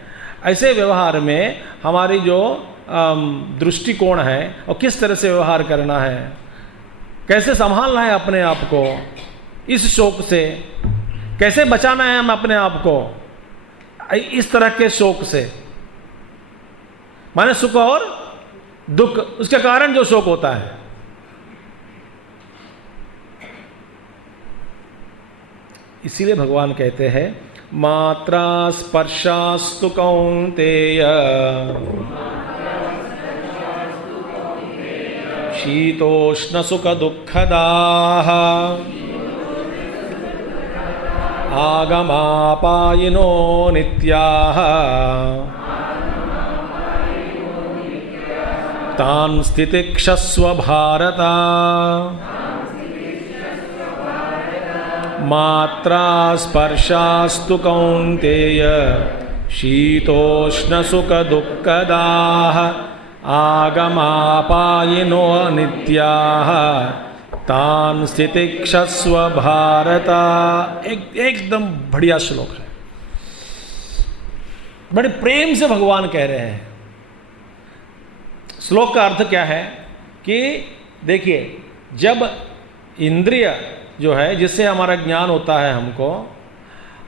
ऐसे व्यवहार में हमारी जो दृष्टिकोण है और किस तरह से व्यवहार करना है, कैसे संभालना है अपने आप को इस शोक से, कैसे बचाना है हम अपने आप को इस तरह के शोक से, माने सुख और दुख, उसके कारण जो शोक होता है। इसीलिए भगवान कहते हैं मात्रा स्पर्शास्तु कौन्तेय शीतोष्ण सुख दुःखदाः आगमापायिनो नित्याः तान् स्थितिक्षस्व भारत। मात्रा स्पर्शास्तु कौन्तेय शीतोष्ण सुख दुःखदाः आगमापायिनो नित्याः तान् स्थितिक्षस्व भारत। एकदम बढ़िया श्लोक है, बड़े प्रेम से भगवान कह रहे हैं। श्लोक का अर्थ क्या है कि देखिए, जब इंद्रिय जो है जिससे हमारा ज्ञान होता है, हमको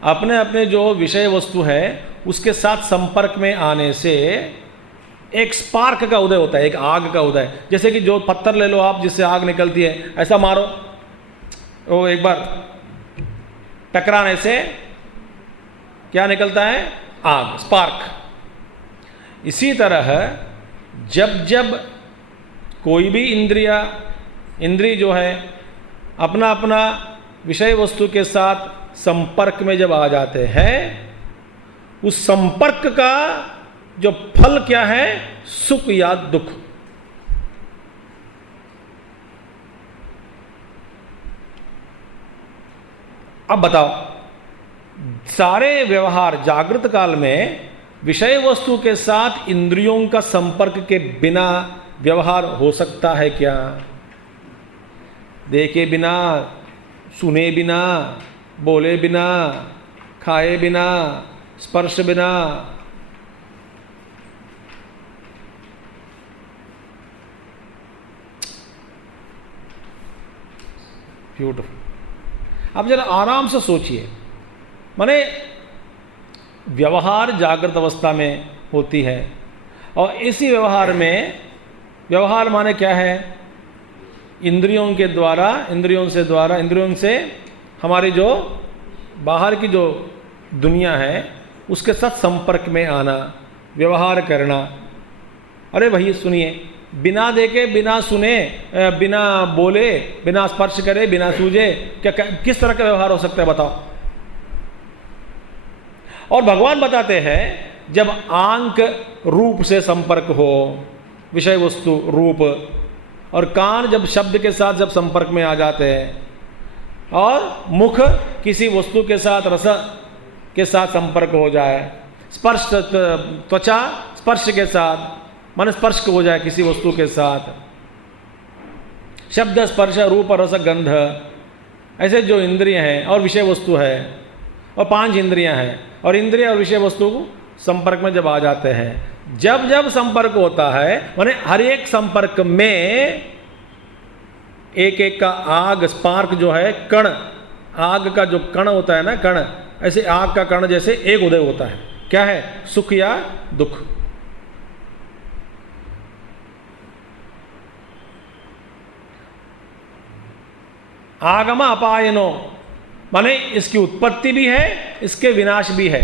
अपने अपने जो विषय वस्तु है उसके साथ संपर्क में आने से एक स्पार्क का उदय होता है, एक आग का उदय। जैसे कि जो पत्थर ले लो आप, जिससे आग निकलती है, ऐसा मारो, वो एक बार टकराने से क्या निकलता है? आग, स्पार्क। इसी तरह जब जब कोई भी इंद्रिय जो है अपना अपना विषय वस्तु के साथ संपर्क में जब आ जाते हैं, उस संपर्क का जो फल क्या है, सुख या दुख। अब बताओ, सारे व्यवहार जागृत काल में विषय वस्तु के साथ इंद्रियों का संपर्क के बिना व्यवहार हो सकता है क्या? देखे बिना, सुने बिना, बोले बिना, खाए बिना, स्पर्श बिना। ब्यूटीफुल। अब जरा आराम से सोचिए, माने व्यवहार जागृत अवस्था में होती है, और इसी व्यवहार में, व्यवहार माने क्या है, इंद्रियों के द्वारा, इंद्रियों से हमारी जो बाहर की जो दुनिया है उसके साथ संपर्क में आना, व्यवहार करना। अरे भैया सुनिए, बिना देखे, बिना सुने, बिना बोले, बिना स्पर्श करे, बिना सूझे क्या किस तरह का व्यवहार हो सकता है बताओ? और भगवान बताते हैं जब आंख रूप से संपर्क हो, विषय वस्तु रूप, और कान जब शब्द के साथ जब संपर्क में आ जाते हैं, और मुख किसी वस्तु के साथ रस के साथ संपर्क हो जाए, स्पर्श त्वचा स्पर्श के साथ मन स्पर्श हो जाए किसी वस्तु के साथ, शब्द स्पर्श रूप रस गंध, ऐसे जो इंद्रिय हैं और विषय वस्तु है, और 5 इंद्रियां हैं, और इंद्रिय और विषय वस्तु संपर्क में जब आ जाते हैं, जब जब संपर्क होता है, माने हर एक संपर्क में एक एक का आग, स्पार्क जो है, कण, आग का जो कण होता है ना, कण, ऐसे आग का कण जैसे एक उदय होता है। क्या है? सुख या दुख। आगम अपायनो, माने इसकी उत्पत्ति भी है, इसके विनाश भी है।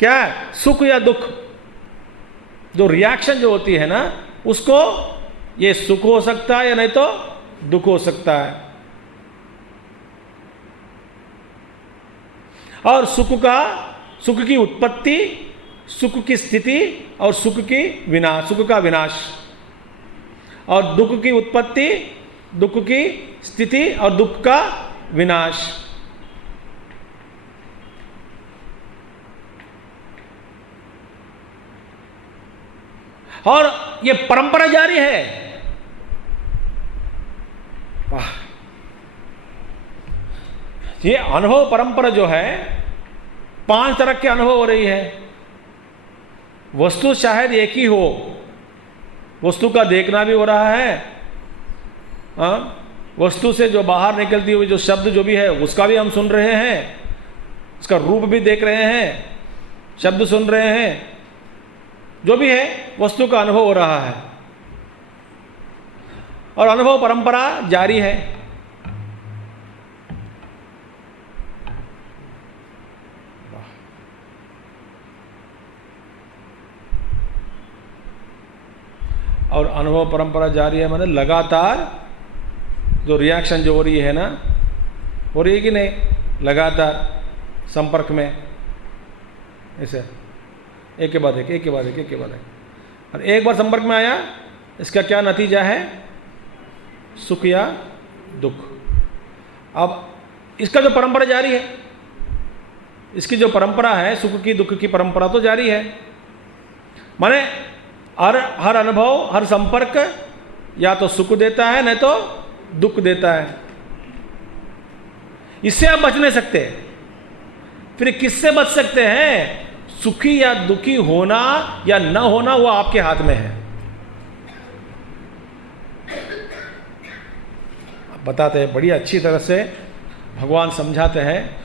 क्या है? सुख या दुख। जो रिएक्शन जो होती है ना, उसको ये सुख हो सकता है या नहीं तो दुख हो सकता है। और सुख की उत्पत्ति, सुख की स्थिति, और सुख का विनाश, और दुख की उत्पत्ति, दुख की स्थिति, और दुख का विनाश। और ये परंपरा जारी है। वाह, ये अनुभव परंपरा जो है, 5 तरह के अनुभव हो रही है। वस्तु शायद एक ही हो, वस्तु का देखना भी हो रहा है, वस्तु से जो बाहर निकलती हुई जो शब्द जो भी है उसका भी हम सुन रहे हैं, उसका रूप भी देख रहे हैं, शब्द सुन रहे हैं, जो भी है वस्तु का अनुभव हो रहा है, और अनुभव परंपरा जारी है। और अनुभव परंपरा जारी है माने लगातार जो रिएक्शन जो हो रही है ना, हो रही है कि नहीं, लगातार संपर्क में, ऐसे एक के बाद एक, एक के बाद एक, एक के बाद एक। और एक बार संपर्क में आया, इसका क्या नतीजा है? सुख या दुख। अब इसका जो परंपरा जारी है, इसकी जो परंपरा है, सुख की दुख की परंपरा तो जारी है। माने हर अनुभव, हर संपर्क या तो सुख देता है, नहीं तो दुख देता है। इससे आप बच नहीं सकते। फिर किससे बच सकते हैं? सुखी या दुखी होना या न होना, वो आपके हाथ में है। बताते हैं बड़ी अच्छी तरह से, भगवान समझाते हैं,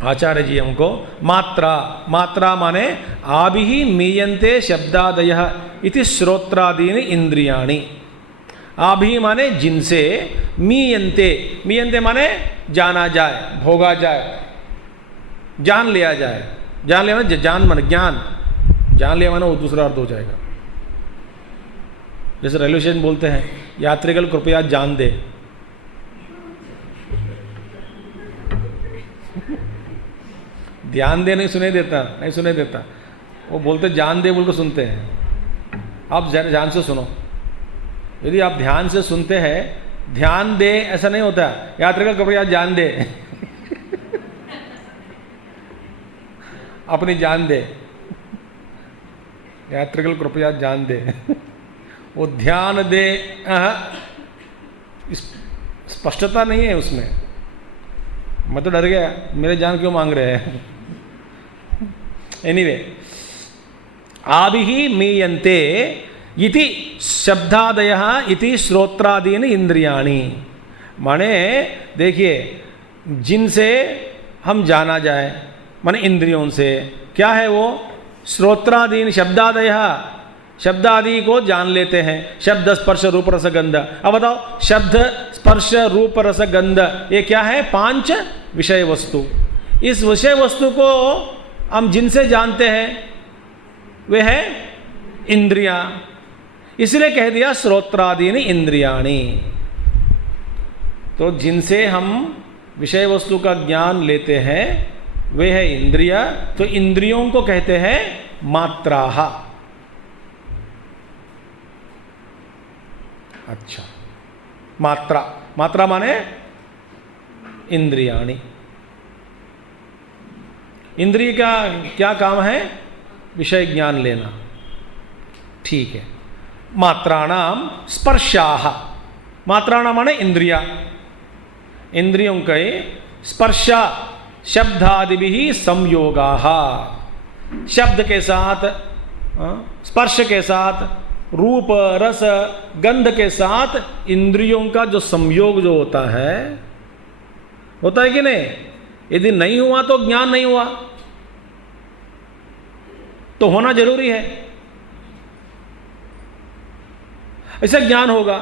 आचार्य जी हमको। मात्रा माने आभिः मीयन्ते शब्दादयः इति श्रोत्रादीनि इंद्रियाणि। आभिः माने जिनसे, मीयन्ते माने जाना जाए, भोगा जाए, जान लिया जाए। जान लिया माने जान माने ज्ञान, जान लिया माने वो दूसरा अर्थ हो जाएगा। जैसे रेलवे स्टेशन बोलते हैं, यात्रीगण कृपया जान दे। ध्यान दे नहीं सुने देता, नहीं सुने देता, वो बोलते जान दे बोल को सुनते हैं। आप जरा ध्यान से सुनो, यदि आप ध्यान से सुनते हैं, ध्यान दे ऐसा नहीं होता, यात्रिका कृपया जान दे अपनी जान दे, यात्रिकल कृपया जान दे वो ध्यान दे, स्पष्टता नहीं है उसमें। मैं तो डर गया, मेरे जान क्यों मांग रहे हैं एनीवे, आभिः मीयन्ते इति शब्दादयः इति श्रोत्रादीन इंद्रियाणि। माने देखिए, जिनसे हम जाना जाए माने इंद्रियों से, क्या है वो? श्रोत्रादीन शब्दादयः, शब्दादि को जान लेते हैं। शब्द स्पर्श रूप रस गंध। अब बताओ, शब्द स्पर्श रूप रस गंध ये क्या है? 5 विषय वस्तु। इस विषय वस्तु को हम जिनसे जानते हैं वे है इंद्रियां, इसलिए कह दिया श्रोत्रादीनि इंद्रियाणि। तो जिनसे हम विषय वस्तु का ज्ञान लेते हैं वे है इंद्रिया, तो इंद्रियों को कहते हैं मात्राः। अच्छा, मात्रा, मात्रा माने इंद्रियाणि। इंद्रिय का क्या काम है? विषय ज्ञान लेना, ठीक है। मात्राणाम स्पर्शाः, मात्राणाम माने इंद्रिया, इंद्रियों के स्पर्शा शब्दादिभिः संयोगाः, शब्द के साथ, स्पर्श के साथ, रूप रस गंध के साथ इंद्रियों का जो संयोग जो होता है कि नहीं? यदि नहीं हुआ तो ज्ञान नहीं हुआ, तो होना जरूरी है, ऐसा ज्ञान होगा।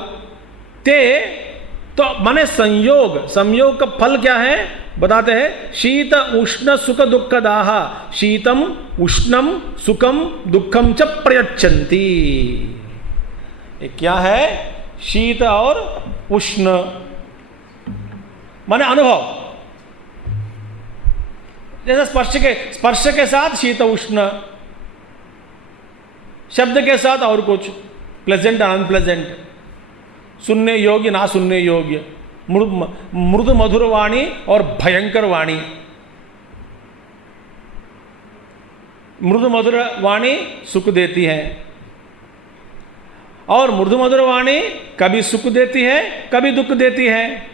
तो माने संयोग, संयोग का फल क्या है बताते हैं? शीत उष्ण सुख दुःखदाः, शीतम उष्णम सुखम दुःखम च प्रयच्छन्ति। ये क्या है? शीत और उष्ण माने अनुभव। जैसे स्पर्श के साथ शीत उष्ण, शब्द के साथ और कुछ, प्लेजेंट अनप्लेजेंट, सुनने योग्य ना सुनने योग्य, मृदु मधुर वाणी और भयंकर वाणी। मृदु मधुर वाणी सुख देती है और मृदु मधुर वाणी कभी सुख देती है कभी दुख देती है,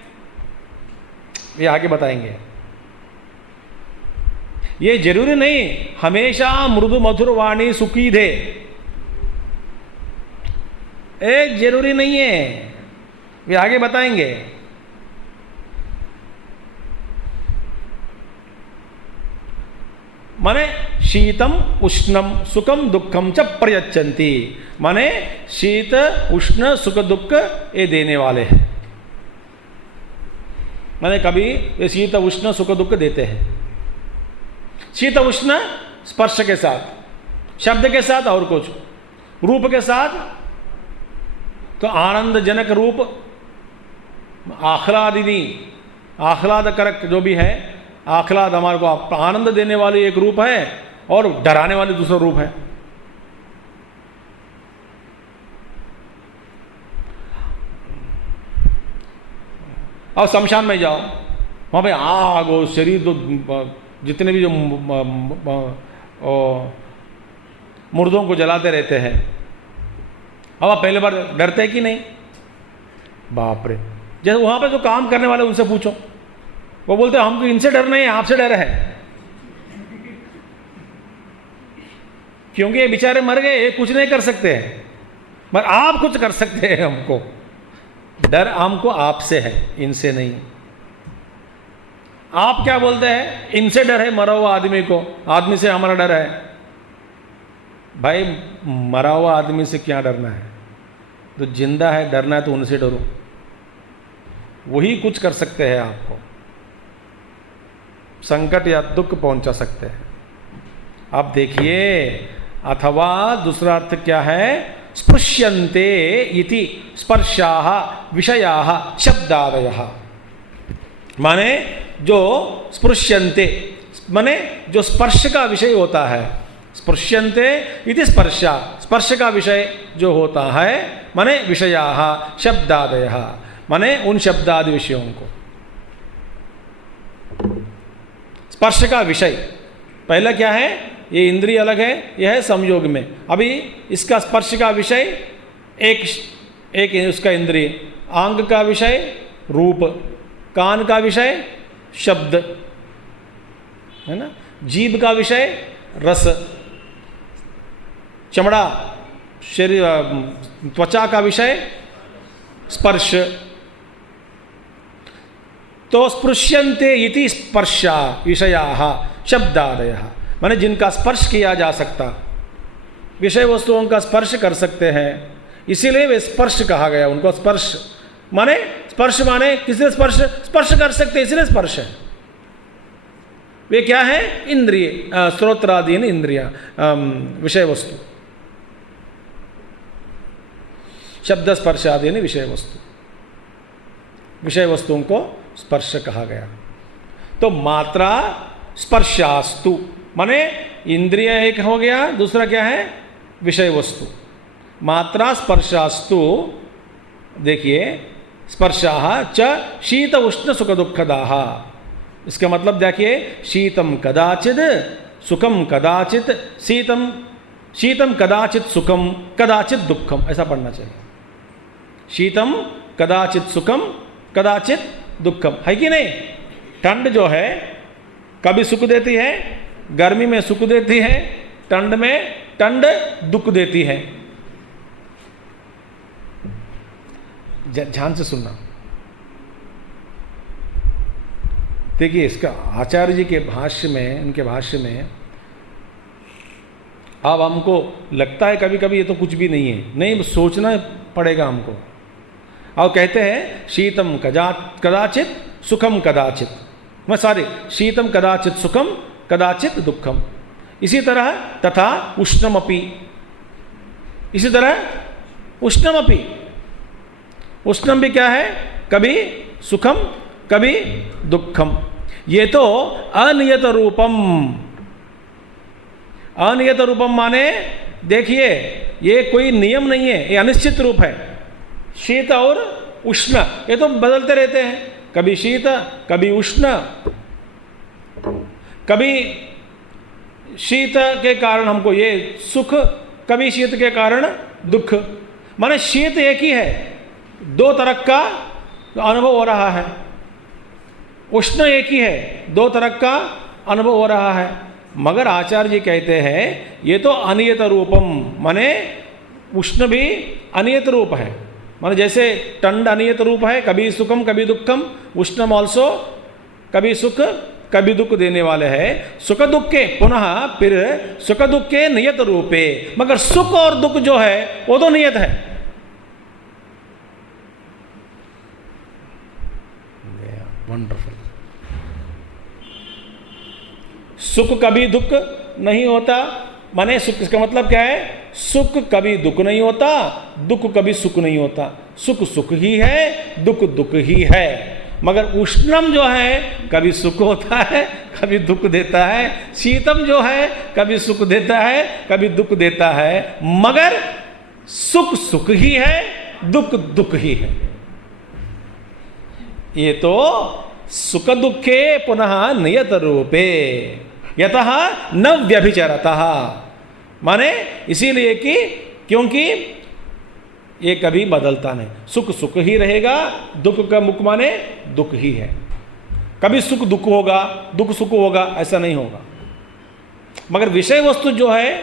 ये आगे बताएंगे। ये जरूरी नहीं हमेशा मृदु मधुर वाणी सुखी दे, एक जरूरी नहीं है, वे आगे बताएंगे। माने शीतम उष्णम सुखम दुखम च प्रयच्छन्ति, माने शीत उष्ण सुख दुख ये देने वाले हैं। माने कभी ये शीत उष्ण सुख दुख देते हैं। शीत उष्ण स्पर्श के साथ, शब्द के साथ और कुछ, रूप के साथ तो आनंदजनक रूप, आह्लादिनी, आह्लादकारक जो भी है, आह्लाद हमारे को आनंद देने वाली एक रूप है और डराने वाली दूसरा रूप है। अब शमशान में जाओ, वहां पे आग और शरीर तो जितने भी जो मुर्दों को जलाते रहते हैं, अब आप पहले बार डरते कि नहीं? बाप रे, जैसे वहां पे जो काम करने वाले उनसे पूछो, वो बोलते हैं हमको इनसे डर नहीं है, आपसे डर है, क्योंकि ये बेचारे मर गए, ये कुछ नहीं कर सकते हैं, मगर आप कुछ कर सकते हैं। हमको डर हमको आपसे है, इनसे नहीं। आप क्या बोलते हैं? इनसे डर है मरा हुआ आदमी को, आदमी से हमारा डर है। भाई मरा हुआ आदमी से क्या डरना है? तो जिंदा है, डरना है तो उनसे डरो, वही कुछ कर सकते हैं, आपको संकट या दुख पहुंचा सकते हैं। आप देखिए, अथवा दूसरा अर्थ क्या है? स्पृश्यन्ते इति स्पर्शाः विषयाः शब्दादयः, माने जो स्पृश्यन्ते, माने जो स्पर्श का विषय होता है, स्पृश्यन्ते इति स्पर्शा, स्पर्श का विषय जो होता है, माने विषयाः शब्दादयः, माने उन शब्दादि विषयों को। स्पर्श का विषय पहला क्या है, ये इंद्रिय अलग है, यह है संयोग में। अभी इसका स्पर्श का विषय एक उसका इंद्रिय, आंग का विषय रूप, कान का विषय शब्द, है ना, जीभ का विषय रस, चमड़ा शरीर त्वचा का विषय स्पर्श। तो स्पृश्यन्ते इति स्पर्शा विषयाः शब्दादयः, माने जिनका स्पर्श किया जा सकता, विषय वस्तुओं का स्पर्श कर सकते हैं, इसीलिए वे स्पर्श कहा गया उनको। स्पर्श माने किसी स्पर्श कर सकते, इसलिए स्पर्श है। वे क्या है, इंद्रिय, स्रोत्रादीन इंद्रिया, विषय वस्तु, शब्द स्पर्शादीन विषय वस्तु, विषय वस्तुओं को स्पर्श कहा गया। तो मात्रा स्पर्शास्तु माने इंद्रिय एक हो गया, दूसरा क्या है, विषय वस्तु। मात्रा स्पर्शास्तु, देखिए स्पर्शाः च शीत उष्ण सुख दुःखदाः, इसका मतलब देखिए, शीतम कदाचित् सुखम कदाचित्, शीतम कदाचित् सुखम कदाचित् दुःखम, ऐसा पढ़ना चाहिए। शीतम कदाचित् सुखम कदाचित् दुःखम, है कि नहीं। ठंड जो है कभी सुख देती है, गर्मी में सुख देती है, ठंड में ठंड दुख देती है। ध्यान से सुनना। देखिए इसका आचार्य जी के भाष्य में, उनके भाष्य में, अब हमको लगता है कभी कभी ये तो कुछ भी नहीं है, नहीं सोचना पड़ेगा हमको। और कहते हैं शीतम कदाचित सुखम कदाचित, मैं सॉरी, शीतम कदाचित सुखम कदाचित दुखम। इसी तरह तथा उष्णमपि, इसी तरह उष्णमपि, उष्णम भी क्या है, कभी सुखम कभी दुखम। ये तो अनियत रूपम, अनियत रूपम माने देखिए ये कोई नियम नहीं है, ये अनिश्चित रूप है। शीत और उष्ण ये तो बदलते रहते हैं, कभी शीत कभी उष्ण, कभी शीत के कारण हमको ये सुख, कभी शीत के कारण दुख। माने शीत एक ही है, दो तरह का अनुभव हो रहा है, उष्ण एक ही है, दो तरह का अनुभव हो रहा है। मगर आचार्य जी कहते हैं ये तो अनियत रूपम, माने उष्ण भी अनियत रूप है, माने जैसे ठंड अनियत रूप है, कभी सुखम कभी दुखम, उष्णम ऑल्सो कभी सुख कभी दुख देने वाले हैं। सुख दुख के पुनः फिर सुख दुख के नियत रूपे, मगर सुख और दुख जो है वो तो नियत है। वंडरफुल। सुख कभी दुख नहीं होता, माने सुख, इसका मतलब क्या है, सुख कभी दुख नहीं होता, दुख कभी सुख नहीं होता। सुख सुख ही है, दुख दुख ही है। मगर उष्णम जो है कभी सुख होता है कभी दुख देता है, शीतम जो है कभी सुख देता है कभी दुख देता है, मगर सुख सुख ही है, दुख दुख ही है। ये तो सुख दुखे पुनः नियत रूपे यतः न व्यभिचरतः, माने इसीलिए कि क्योंकि ये कभी बदलता नहीं, सुख सुख ही रहेगा, दुख का मुख माने दुख ही है। कभी सुख दुख होगा, दुख सुख होगा, ऐसा नहीं होगा। मगर विषय वस्तु जो है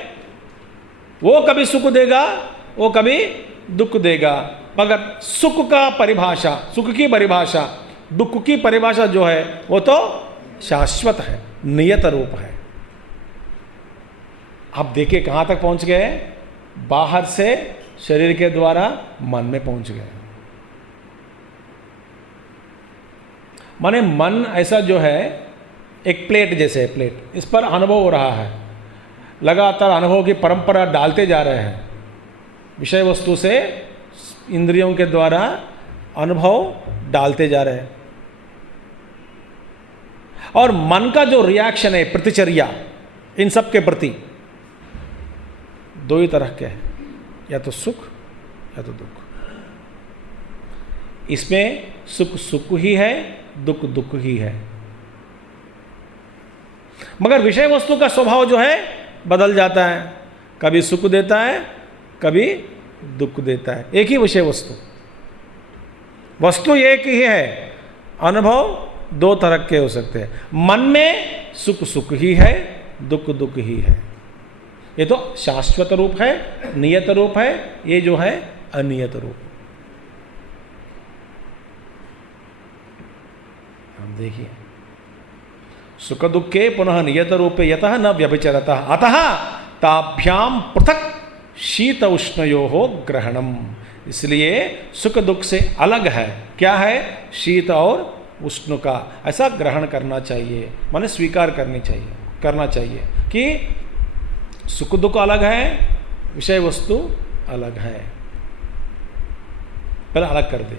वो कभी सुख देगा, वो कभी दुख देगा। मगर सुख का परिभाषा, सुख की परिभाषा, दुख की परिभाषा जो है वो तो शाश्वत है, नियत रूप है। आप देखिए कहाँ तक पहुँच गए, बाहर से शरीर के द्वारा मन में पहुँच गए। माने मन ऐसा जो है एक प्लेट जैसे है, प्लेट, इस पर अनुभव हो रहा है, लगातार अनुभव की परंपरा डालते जा रहे हैं। विषय वस्तु से इंद्रियों के द्वारा अनुभव डालते जा रहे हैं। और मन का जो रिएक्शन है, प्रतिचर्या इन सब के प्रति, दो ही तरह के हैं, या तो सुख या तो दुख। इसमें सुख सुख ही है, दुख दुख ही है। मगर विषय वस्तु का स्वभाव जो है बदल जाता है, कभी सुख देता है, कभी दुख देता है। एक ही विषय वस्तु, वस्तु एक ही है, अनुभव दो तरह के हो सकते हैं। मन में सुख सुख ही है, दुख दुख ही है। ये तो शाश्वत रूप है, नियत रूप है, ये जो है अनियत रूप। हम देखिए, सुख दुखे पुनः नियत रूपे यतः न व्यभिचरतः अतः ताभ्याम पृथक शीत उष्णयोः ग्रहणम। इसलिए सुख दुख से अलग है, क्या है, शीत और उष्ण का ऐसा ग्रहण करना चाहिए, माने स्वीकार करना चाहिए कि सुख दुख अलग है, विषय वस्तु अलग है। पहले अलग कर दे।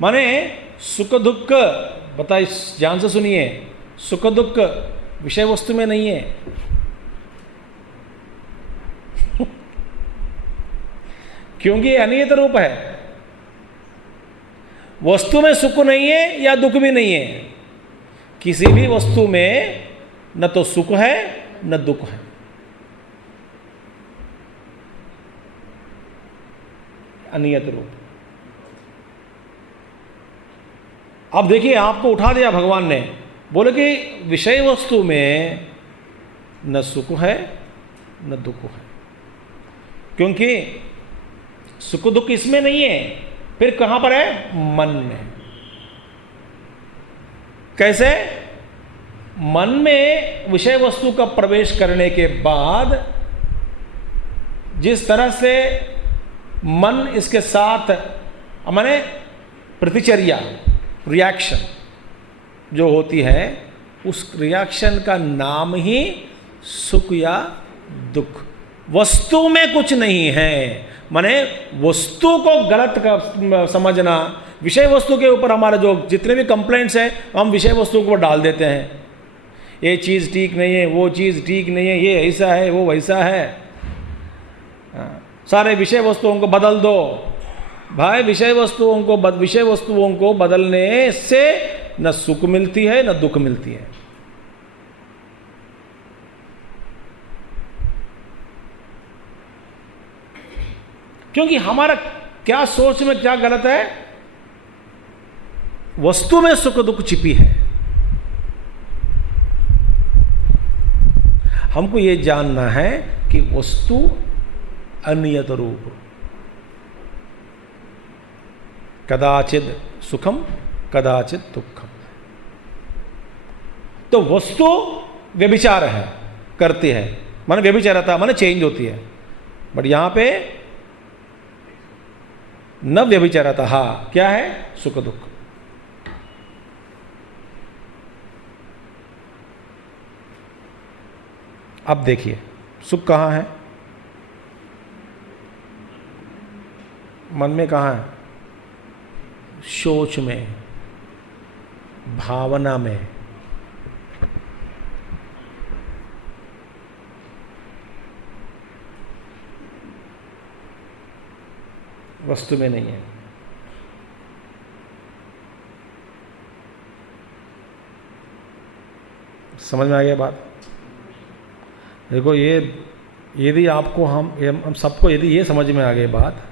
माने सुख दुख, बताइए ध्यान से सुनिए, सुख दुख विषय वस्तु में नहीं है। क्योंकि ये अनियत रूप है। वस्तु में सुख नहीं है या दुख भी नहीं है। किसी भी वस्तु में न तो सुख है न दुख है। अनियत रूप। अब देखिए, आपको उठा दिया भगवान ने, बोले कि विषय वस्तु में न सुख है न दुख है, क्योंकि सुख दुख इसमें नहीं है। फिर कहां पर है, मन में। कैसे, मन में विषय वस्तु का प्रवेश करने के बाद जिस तरह से मन इसके साथ, माने प्रतिचर्या, रिएक्शन जो होती है, उस रिएक्शन का नाम ही सुख या दुख। वस्तु में कुछ नहीं है, माने वस्तु को गलत समझना। विषय वस्तु के ऊपर हमारे जो जितने भी कंप्लेंट्स हैं, हम विषय वस्तु को डाल देते हैं। ये चीज़ ठीक नहीं है, वो चीज़ ठीक नहीं है, ये ऐसा है, वो वैसा है। सारे विषय वस्तुओं को बदल दो। भाई, विषय वस्तुओं को बदलने से न सुख मिलती है न दुख मिलती है। क्योंकि हमारा क्या सोच में क्या गलत है, वस्तु में सुख दुख छिपी है। हमको यह जानना है कि वस्तु अनियत रूप, कदाचित सुखम कदाचित दुखम। तो वस्तु व्यभिचार है, करती है, माने व्यभिचारता माने चेंज होती है। बट यहां पे न व्यभिचारता, हाँ, क्या है, सुख दुख। अब देखिए, सुख कहां है, मन में कहां है, सोच में, भावना में। वस्तु में नहीं है। समझ में आ गया बात? देखो, ये यदि आपको हम सबको यदि ये समझ में आ गई बात,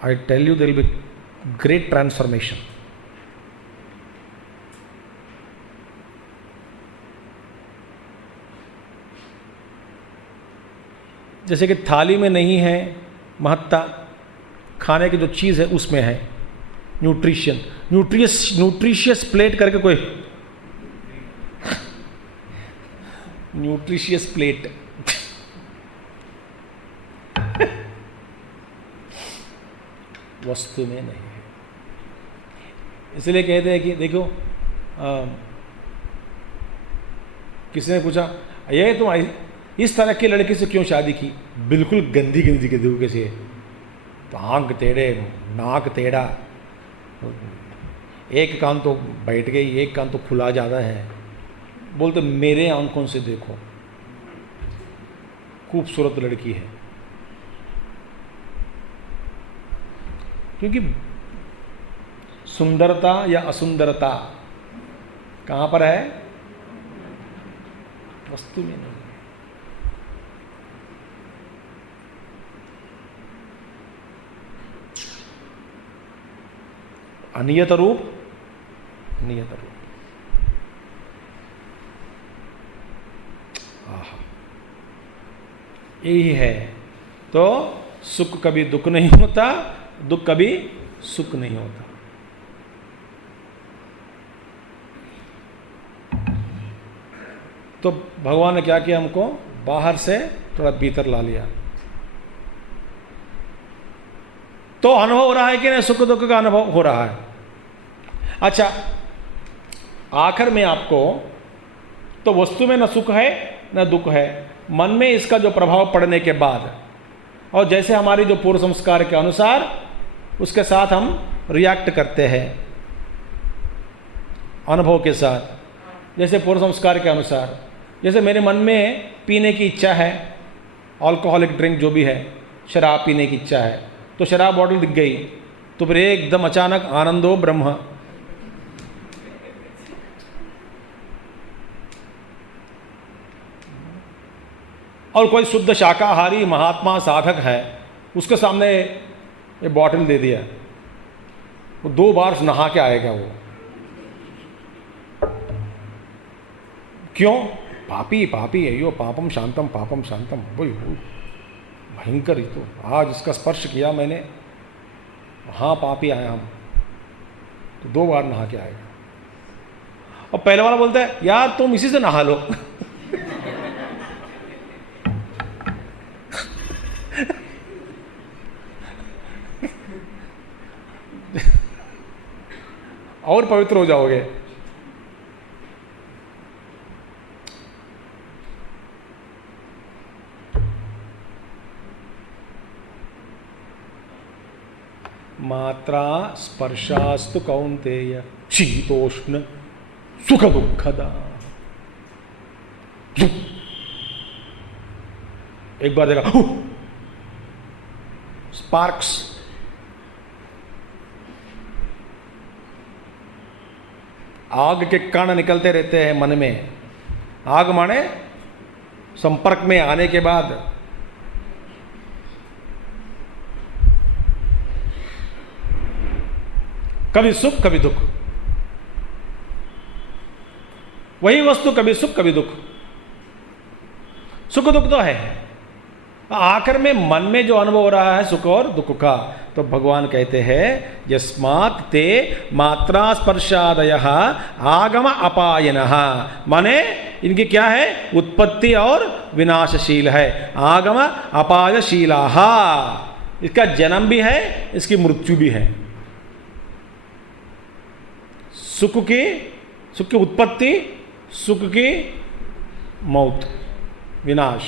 I tell you there will be great transformation. जैसे कि थाली में नहीं है महत्ता, खाने की जो चीज़ है उसमें है न्यूट्रिशन। न्यूट्रिशियस प्लेट करके कोई न्यूट्रिशियस प्लेट वस्तु में नहीं है। इसलिए कहते हैं कि देखो, किसी ने पूछा, ये तुम इस तरह की लड़की से क्यों शादी की? बिल्कुल गंदी गंदी के तरीके से तो आंख टेढ़े, नाक टेढ़ा, एक कान तो बैठ गई, एक कान तो खुला ज़्यादा है। बोलते मेरे आंखों से देखो, खूबसूरत लड़की है। क्योंकि सुंदरता या असुंदरता कहाँ पर है? वस्तु में नहीं। अनियत रूप, नियत रूप। आहा, यही है। तो सुख कभी दुख नहीं होता, दुख कभी सुख नहीं होता। तो भगवान ने क्या किया? हमको बाहर से थोड़ा भीतर ला लिया। तो अनुभव हो रहा है कि नहीं? सुख दुख का अनुभव हो रहा है। अच्छा, आखिर में आपको तो वस्तु में न सुख है न दुख है, मन में इसका जो प्रभाव पड़ने के बाद, और जैसे हमारी जो पूर्व संस्कार के अनुसार उसके साथ हम रिएक्ट करते हैं अनुभव के साथ। जैसे पूर्व संस्कार के अनुसार, जैसे मेरे मन में पीने की इच्छा है, अल्कोहलिक ड्रिंक जो भी है, शराब पीने की इच्छा है, तो शराब बॉटल दिख गई तो फिर एकदम अचानक आनंदो ब्रह्म। और कोई शुद्ध शाकाहारी महात्मा साधक है, उसके सामने ये बॉटल दे दिया, वो 2 बार नहा के आएगा वो। क्यों? पापी पापी है यो, पापम शांतम पापम शांतम। वही भयंकर ही तो, आज इसका स्पर्श किया मैंने, हाँ पापी आया हम, तो 2 बार नहा के आएगा। और पहले वाला बोलता है यार तुम इसी से नहा लो। और पवित्र हो जाओगे। मात्रा स्पर्शास्तु कौन्तेय शीतोष्ण सुख दुखदा। एक बार देखा स्पार्क्स, आग के कण निकलते रहते हैं मन में। आग माने संपर्क में आने के बाद कभी सुख कभी दुख, वही वस्तु कभी सुख कभी दुख। सुख दुख तो है, आखिर में मन में जो अनुभव हो रहा है सुख और दुख का, तो भगवान कहते हैं यस्मात् ते मात्रा स्पर्शादयः आगम अपायनः, माने इनकी क्या है? उत्पत्ति और विनाशशील है। आगम अपायशीलाः, इसका जन्म भी है, इसकी मृत्यु भी है। सुख की उत्पत्ति, सुख की मौत, विनाश।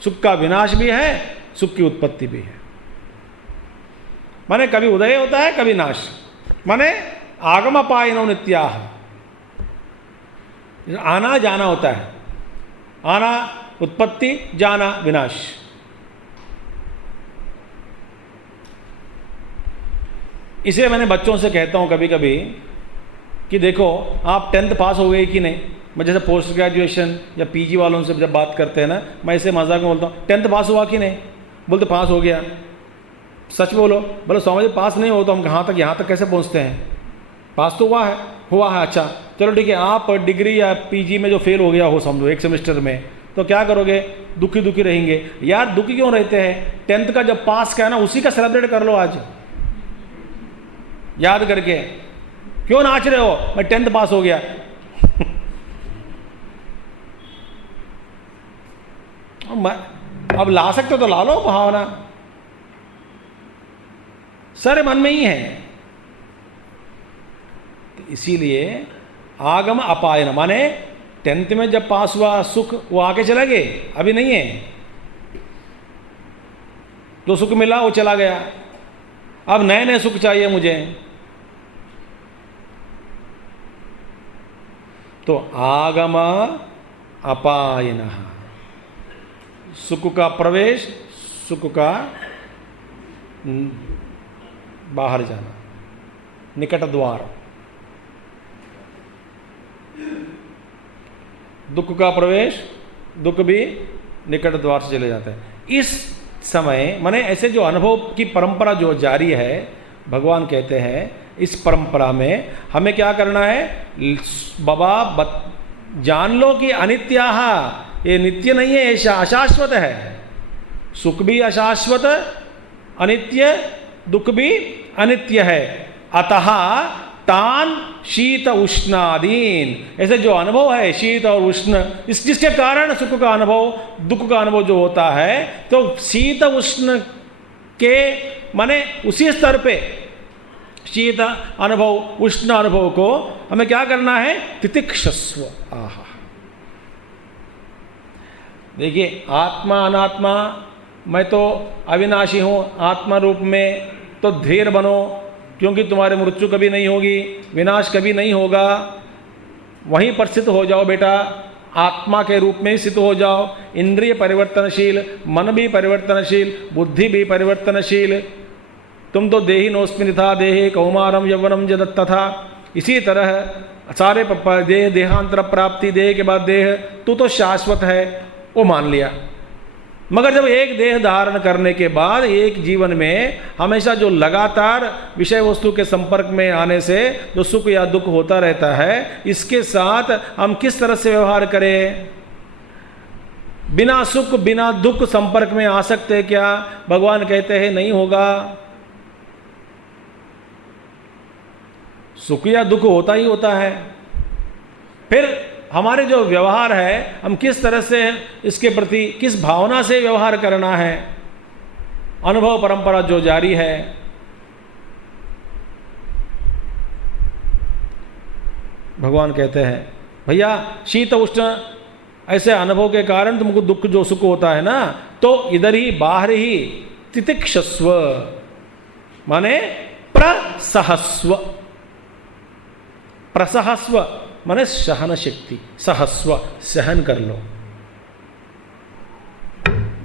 सुख का विनाश भी है, सुख की उत्पत्ति भी है। माने कभी उदय होता है कभी नाश। माने आगम पायनो नित्याह, आना जाना होता है, आना उत्पत्ति, जाना विनाश। इसे मैंने बच्चों से कहता हूं कभी कभी कि देखो आप 10th पास हो गए कि नहीं। मैं जैसे पोस्ट ग्रेजुएशन या पीजी वालों से जब बात करते हैं ना, मैं इसे मजाक में बोलता हूँ 10th पास हुआ कि नहीं? बोलते पास हो गया। सच बोलो, बोलो समझ पास नहीं हो तो हम कहाँ तक यहाँ तक कैसे पहुँचते हैं? पास तो हुआ है। अच्छा चलो ठीक है, आप डिग्री या पीजी में जो फेल हो गया हो समझो 1 सेमेस्टर में, तो क्या करोगे? दुखी दुखी रहेंगे। यार दुखी क्यों रहते हैं? 10th का जब पास का है ना, उसी का सेलिब्रेट कर लो आज याद करके। क्यों नाच रहे हो? मैं 10th पास हो गया। अब ला सकते हो तो ला लो भावना, सारे मन में ही है। तो इसीलिए आगम अपायन, माने 10th में जब पास हुआ सुख वो आके चला गए, अभी नहीं है। जो सुख मिला वो चला गया। अब नए नए सुख चाहिए मुझे। तो आगम अपायिनः, सुख का प्रवेश, सुख का बाहर जाना, निकट द्वार। दुख का प्रवेश, दुख भी निकट द्वार से चले जाते हैं। इस समय माने ऐसे जो अनुभव की परंपरा जो जारी है, भगवान कहते हैं इस परंपरा में हमें क्या करना है, बाबा जान लो कि अनित्याह, ये नित्य नहीं है, ऐसा अशाश्वत है। सुख भी अशाश्वत, अनित्य, दुख भी अनित्य है। अतः तान शीत उष्णादीन, ऐसे जो अनुभव है शीत और उष्ण, इस जिसके कारण सुख का अनुभव, दुख का अनुभव जो होता है, तो शीत उष्ण के माने उसी स्तर पे शीत अनुभव, उष्ण अनुभव को हमें क्या करना है, तितिक्षस्व। आहा, देखिए आत्मा अनात्मा, मैं तो अविनाशी हूँ आत्मा रूप में, तो धीर बनो, क्योंकि तुम्हारी मृत्यु कभी नहीं होगी, विनाश कभी नहीं होगा। वहीं पर स्थित हो जाओ बेटा, आत्मा के रूप में स्थित हो जाओ। इंद्रिय परिवर्तनशील, मन भी परिवर्तनशील, बुद्धि भी परिवर्तनशील। तुम तो देही नोस्मिन था देहे कौमारम यौवनम जदत् तथा, इसी तरह सारे देह, देहांतर प्राप्ति, देह के बाद देह, तू तो शाश्वत है, वो मान लिया। मगर जब एक देह धारण करने के बाद एक जीवन में हमेशा जो लगातार विषय वस्तु के संपर्क में आने से जो सुख या दुख होता रहता है, इसके साथ हम किस तरह से व्यवहार करें? बिना सुख बिना दुख संपर्क में आ सकते हैं क्या? भगवान कहते हैं नहीं होगा। सुख या दुख होता ही होता है। फिर हमारे जो व्यवहार है, हम किस तरह से इसके प्रति, किस भावना से व्यवहार करना है, अनुभव परंपरा जो जारी है। भगवान कहते हैं भैया शीत उष्ण ऐसे अनुभव के कारण तुमको दुख जो सुख होता है ना, तो इधर ही बाहर ही तितिक्षस्व माने प्रसहस्व, प्रसहस्व माने सहन शक्ति, सहस्व सहन कर लो।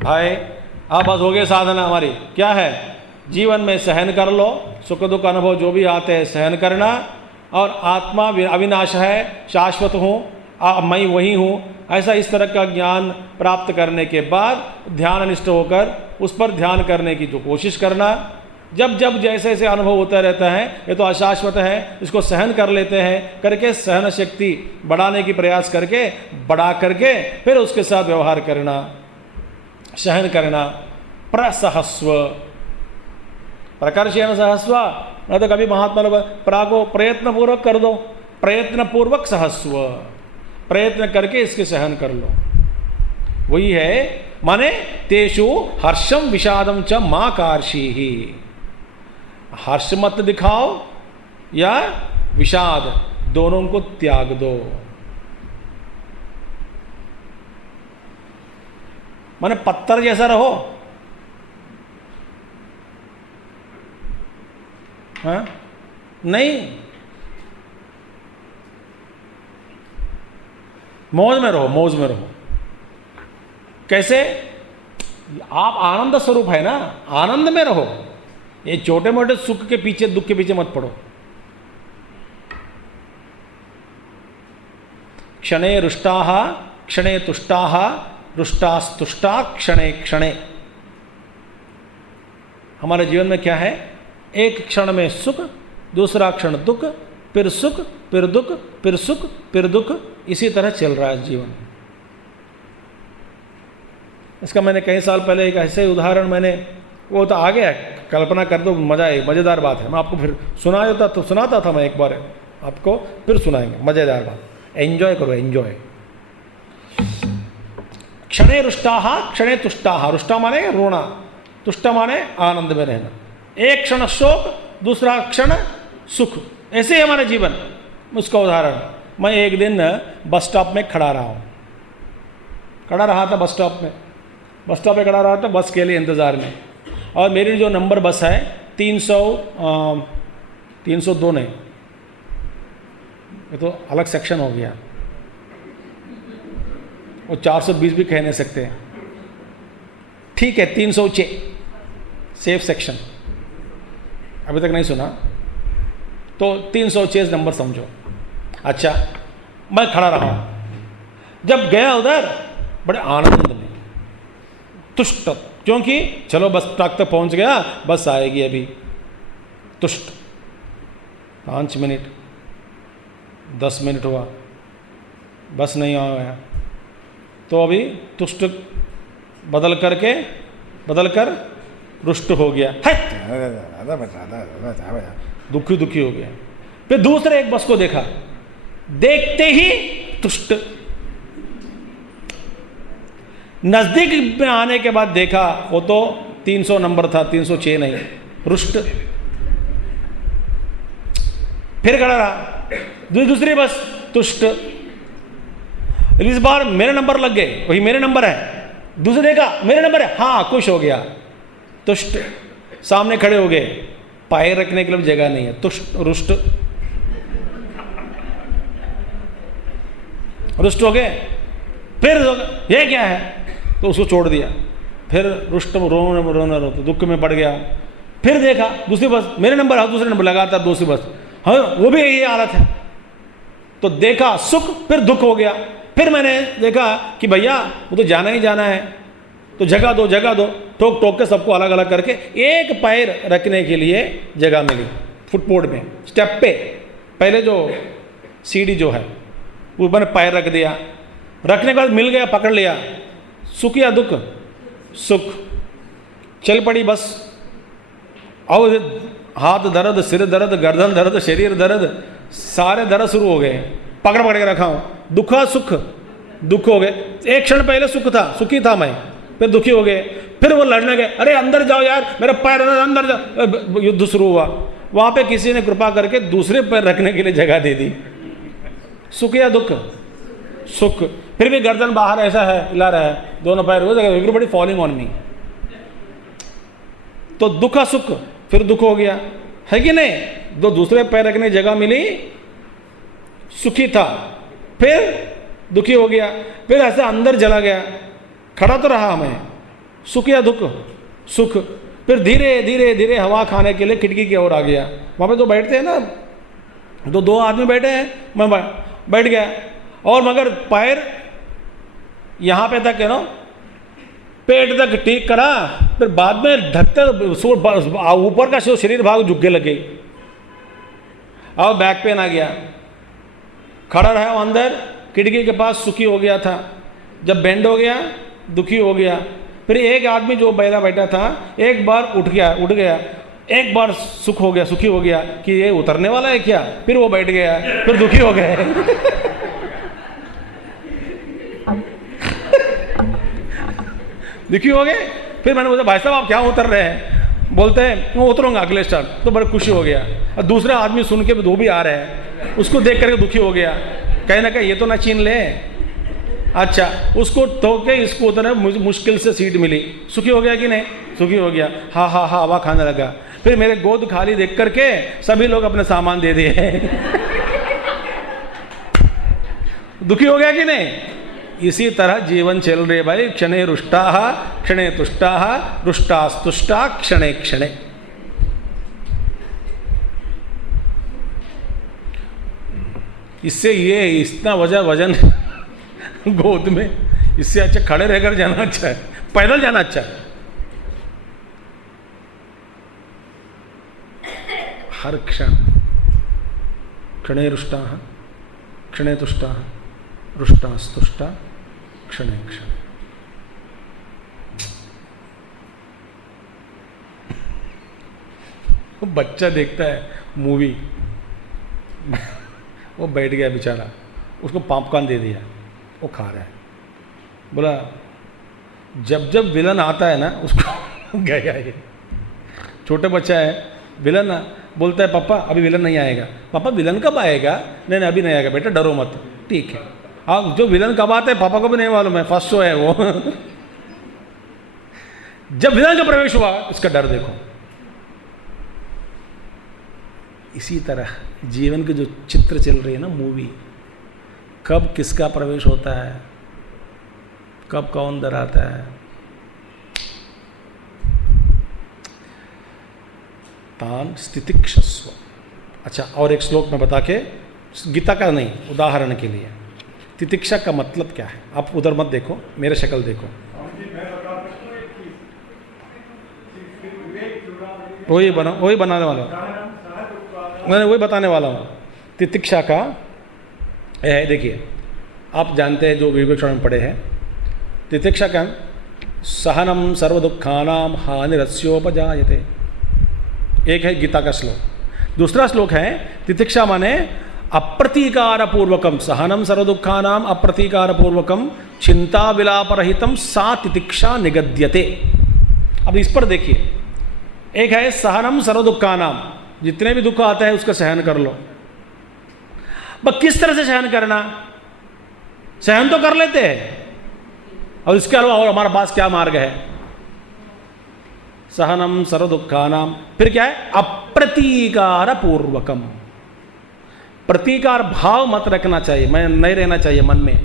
भाई अब बस हो गए साधना हमारी, क्या है? जीवन में सहन कर लो, सुख दुख अनुभव जो भी आते हैं सहन करना, और आत्मा अविनाश है, शाश्वत हूँ, मैं वही हूँ, ऐसा इस तरह का ज्ञान प्राप्त करने के बाद ध्यान निष्ठ होकर उस पर ध्यान करने की जो कोशिश करना। जब जब जैसे जैसे अनुभव होता रहता है, ये तो अशाश्वत है, इसको सहन कर लेते हैं, करके सहन शक्ति बढ़ाने की प्रयास करके, बढ़ा करके फिर उसके साथ व्यवहार करना, सहन करना। प्रसहस्व, प्रकर्षेण सहस्व, न तो कभी महात्मा लोग को प्रयत्न पूर्वक कर दो, प्रयत्न पूर्वक सहस्व, प्रयत्न करके इसके सहन कर लो। वही है माने तेषु हर्षम विषादम च मां कार्षी ही। हर्ष मत दिखाओ या विषाद, दोनों को त्याग दो। माने पत्थर जैसा रहो, हाँ? नहीं, मौज में रहो, मौज में रहो। कैसे? आप आनंद स्वरूप है ना, आनंद में रहो। ये छोटे मोटे सुख के पीछे, दुख के पीछे मत पड़ो। क्षणे रुष्टाः क्षणे तुष्टाः रुष्टास्तुष्टा क्षणे क्षणे। हमारे जीवन में क्या है? एक क्षण में सुख, दूसरा क्षण दुख, फिर सुख, फिर दुख, फिर सुख, फिर दुख, इसी तरह चल रहा है जीवन। इसका मैंने कई साल पहले एक ऐसे उदाहरण मैंने, वो तो आ गया, कल्पना कर दो, मजा है, मज़ेदार बात है। मैं आपको फिर सुनाता था मैं एक बार, आपको फिर सुनाएंगे, मज़ेदार बात। एंजॉय करो, एंजॉय। क्षणे रुष्टाः क्षणे तुष्टाः, रुष्टा माने रोना, तुष्टा माने आनंद में रहना। एक क्षण शोक, दूसरा क्षण सुख, ऐसे ही हमारे जीवन। उसका उदाहरण, मैं एक दिन बस स्टॉप में खड़ा रहा था बस स्टॉप पे खड़ा रहा था बस के लिए इंतज़ार में। और मेरी जो नंबर बस है 302 नहीं, ये तो अलग सेक्शन हो गया, वो 420 भी कह नहीं सकते। ठीक है, 306 सेफ सेक्शन, अभी तक नहीं सुना तो 306 नंबर समझो। अच्छा, मैं खड़ा रहा हूं, जब गया उधर बड़े आनंद में, तुष्ट, क्योंकि चलो बस ट्रक तक पहुंच गया, बस आएगी अभी, तुष्ट। 5 मिनट 10 मिनट हुआ, बस नहीं आया, तो अभी तुष्ट बदल कर रुष्ट हो गया, दुखी दुखी हो गया। फिर दूसरे एक बस को देखा, देखते ही तुष्ट। नजदीक में आने के बाद देखा वो तो 300 नंबर था, 306 नहीं, रुष्ट। फिर खड़ा रहा, दूसरी बस, तुष्ट। इस बार मेरे नंबर लग गए, वही मेरे नंबर है। दूसरे का मेरे नंबर है, हाँ, खुश हो गया, तुष्ट। सामने खड़े हो गए, पैर रखने के लिए जगह नहीं है, तुष्ट रुष्ट, रुष्ट हो गए। फिर ये क्या है, तो उसको छोड़ दिया। फिर रुष्ट रोना रो, दुख में पड़ गया। फिर देखा दूसरी बस, मेरे नंबर है, दूसरे नंबर लगातार दूसरी बस, हाँ, वो भी यही हालत है। तो देखा सुख, फिर दुख हो गया। फिर मैंने देखा कि भैया वो तो जाना ही जाना है, तो जगह दो, ठोक ठोक के सबको अलग अलग करके एक पैर रखने के लिए जगह मिली फुटबोर्ड में, स्टेप पे। पहले जो सीढ़ी जो है वो मैंने पैर रख दिया, रखने के बाद मिल गया, पकड़ लिया। सुख या दुख? सुख। चल पड़ी बस, और हाथ दर्द, सिर दर्द, गर्दन दर्द, शरीर दर्द, सारे दर्द शुरू हो गए। पकड़ के रखा हूं, दुखा सुख, दुख हो गए। एक क्षण पहले सुख था, सुखी था मैं, फिर दुखी हो गए। फिर वो लड़ने गए, अरे अंदर जाओ यार, मेरा पैर अंदर जाओ। युद्ध शुरू हुआ। वहां पे किसी ने कृपा करके दूसरे पैर रखने के लिए जगह दे दी। सुख या दुख? सुख। फिर भी गर्दन बाहर ऐसा है, हिला रहा है, दोनों पैर हो जाएगा, एवरीबॉडी फॉलिंग ऑन मी। तो दुखा सुख, फिर दुख हो गया, है कि नहीं? दो दूसरे पैर रखने की जगह मिली, सुखी था, फिर दुखी हो गया, फिर ऐसे अंदर चला गया, खड़ा तो रहा मैं। सुख या दुख? सुख। फिर धीरे धीरे धीरे हवा खाने के लिए खिड़की की ओर आ गया। वहां पे तो बैठते हैं ना, तो दो आदमी बैठे हैं, मैं बैठ गया, और मगर पैर यहां पे तक है ना, पेट तक ठीक करा, फिर बाद में ढकते ऊपर का शरीर भाग झुकने लगे, और बैक पेन आ गया। खड़ा रहा अंदर खिड़की के पास, सुखी हो गया था। जब बेंड हो गया, दुखी हो गया। फिर एक आदमी जो बैठा था, एक बार उठ गया, एक बार सुख हो गया, सुखी हो गया कि ये उतरने वाला है क्या, फिर वो बैठ गया, फिर दुखी हो गए। दुखी हो गए। फिर मैंने बोला, भाई साहब आप क्या उतर रहे हैं? बोलते हैं मैं उतरूंगा अगले स्टार। तो बड़ा खुशी हो गया। और दूसरा आदमी सुन के वो भी आ रहे हैं, उसको देख करके दुखी हो गया, कहीं ना कहीं ये तो ना छीन ले। अच्छा, उसको ठोक के इसको उतरने मुश्किल से सीट मिली, सुखी हो गया कि नहीं? सुखी हो गया। हाँ हाँ हाँ, हवा खाने लगा। फिर मेरे गोद खाली देख करके सभी लोग अपने सामान दे दिए। दुखी हो गया कि नहीं? इसी तरह जीवन चल रहे भाई। क्षणे रुष्टा, क्षणे तुष्टा, रुष्टास्तुष्टा क्षणे क्षणे। इससे ये इतना वजन गोद में, इससे अच्छा खड़े रहकर जाना अच्छा है, पैदल जाना अच्छा है। हर क्षण क्षणे रुष्टा, क्षणे तुष्टा, रुष्टास्तुष्टा क्षणे क्षण। वो बच्चा देखता है मूवी, वो बैठ गया बेचारा, उसको पॉपकॉर्न दे दिया, वो खा रहा है। बोला जब जब विलन आता है ना, उसको गया ये छोटा बच्चा है, विलन बोलता है पापा अभी विलन नहीं आएगा। पापा विलन कब आएगा? नहीं अभी नहीं आएगा बेटा, डरो मत। ठीक है। अब जो विलन कब आता है पापा को भी नहीं मालूम है, फर्स्ट शो है वो। जब विलन का प्रवेश हुआ, इसका डर देखो। इसी तरह जीवन के जो चित्र चल रही है ना, मूवी, कब किसका प्रवेश होता है, कब कौन डराता है। तान स्थितिक्षस्व। अच्छा, और एक श्लोक में बता के, गीता का नहीं, उदाहरण के लिए, तितिक्षा का मतलब क्या है। आप उधर मत देखो, मेरे शक्ल देखो। वही बनाने वाला हूँ, मैंने वही बताने वाला हूँ। तितिक्षा का है, देखिए, आप जानते हैं जो विवेचन में पढ़े हैं, तितिक्षा का सहनम सर्वदुखानाम हानिरस्योपजायते, एक है गीता का श्लोक। दूसरा श्लोक है तितिक्षा माने अप्रतीकार पूर्वकम, सहनम सर्वदुखानाम अप्रतीकार पूर्वकम चिंता विलापरहितम सा तितिक्षा निगद्यते। अब इस पर देखिए, एक है सहनम सर्वदुखानाम, जितने भी दुख आते हैं उसका सहन कर लो। बस किस तरह से सहन करना, सहन तो कर लेते हैं, और इसके अलावा और हमारे पास क्या मार्ग है। सहनम सर्वदुखानाम, फिर क्या है, अप्रतीकार पूर्वकम। प्रतीकार भाव मत रखना चाहिए, मैं नहीं रहना चाहिए मन में,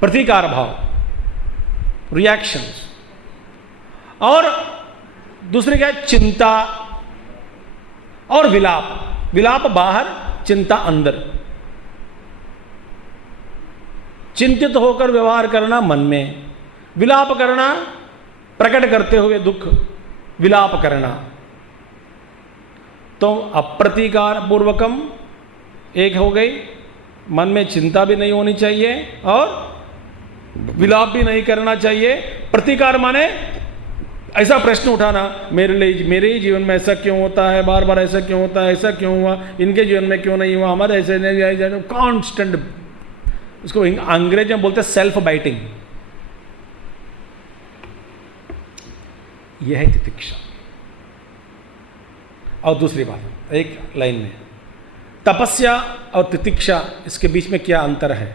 प्रतीकार भाव, रिएक्शंस। और दूसरी क्या है, चिंता और विलाप। विलाप बाहर, चिंता अंदर। चिंतित होकर व्यवहार करना मन में, विलाप करना प्रकट करते हुए दुख, विलाप करना। तो अप्रतीकार पूर्वकम एक हो गई, मन में चिंता भी नहीं होनी चाहिए और विलाप भी नहीं करना चाहिए। प्रतीकार माने ऐसा प्रश्न उठाना, मेरे ही जीवन में ऐसा क्यों होता है, बार बार ऐसा क्यों होता है, ऐसा क्यों हुआ, इनके जीवन में क्यों नहीं हुआ, हमारे ऐसे नहीं, कॉन्स्टेंट। उसको अंग्रेजी में बोलते हैं सेल्फ बाइटिंग। यह है तितिक्षा। और दूसरी बात, एक लाइन में, तपस्या और तितिक्षा, इसके बीच में क्या अंतर है।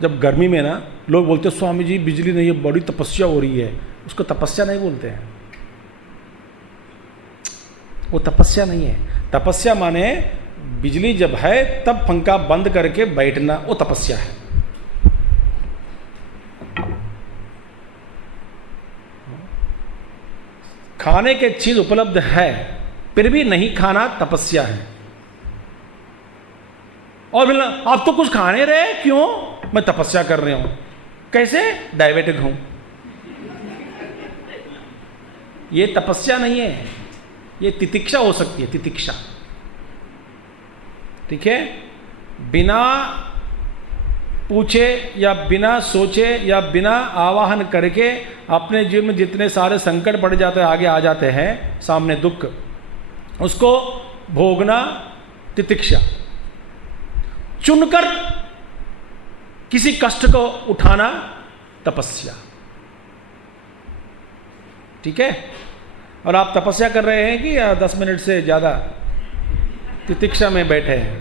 जब गर्मी में ना लोग बोलते हैं स्वामी जी बिजली नहीं है, बड़ी तपस्या हो रही है, उसको तपस्या नहीं बोलते हैं, वो तपस्या नहीं है। तपस्या माने बिजली जब है तब पंखा बंद करके बैठना, वो तपस्या है। खाने के चीज उपलब्ध है फिर भी नहीं खाना, तपस्या है। और बोला आप तो कुछ खा नहीं रहे, क्यों, मैं तपस्या कर रहा हूं। कैसे, डायबिटिक हूं। ये तपस्या नहीं है, ये तितिक्षा हो सकती है, तितिक्षा। ठीक है, बिना पूछे या बिना सोचे या बिना आवाहन करके अपने जीवन में जितने सारे संकट पड़ जाते हैं, आगे आ जाते हैं सामने दुख, उसको भोगना तितिक्षा। चुनकर किसी कष्ट को उठाना तपस्या। ठीक है, और आप तपस्या कर रहे हैं कि 10 मिनट से ज़्यादा तितिक्षा में बैठे हैं,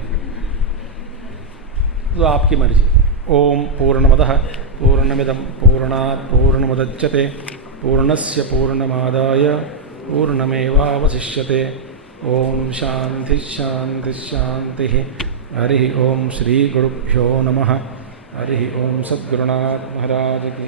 तो आपकी मर्जी। ओम पूर्णमदः पूर्णमिदं पूर्णात् पूर्णमुदच्यते पूर्णस्य पूर्णमादाय पूर्णमेवावशिष्यते। ओम शांति शांति शांति। हरि ओम श्री गुरुभ्यो नमः। हरि ओम सद्गुरुनाथ महाराज की।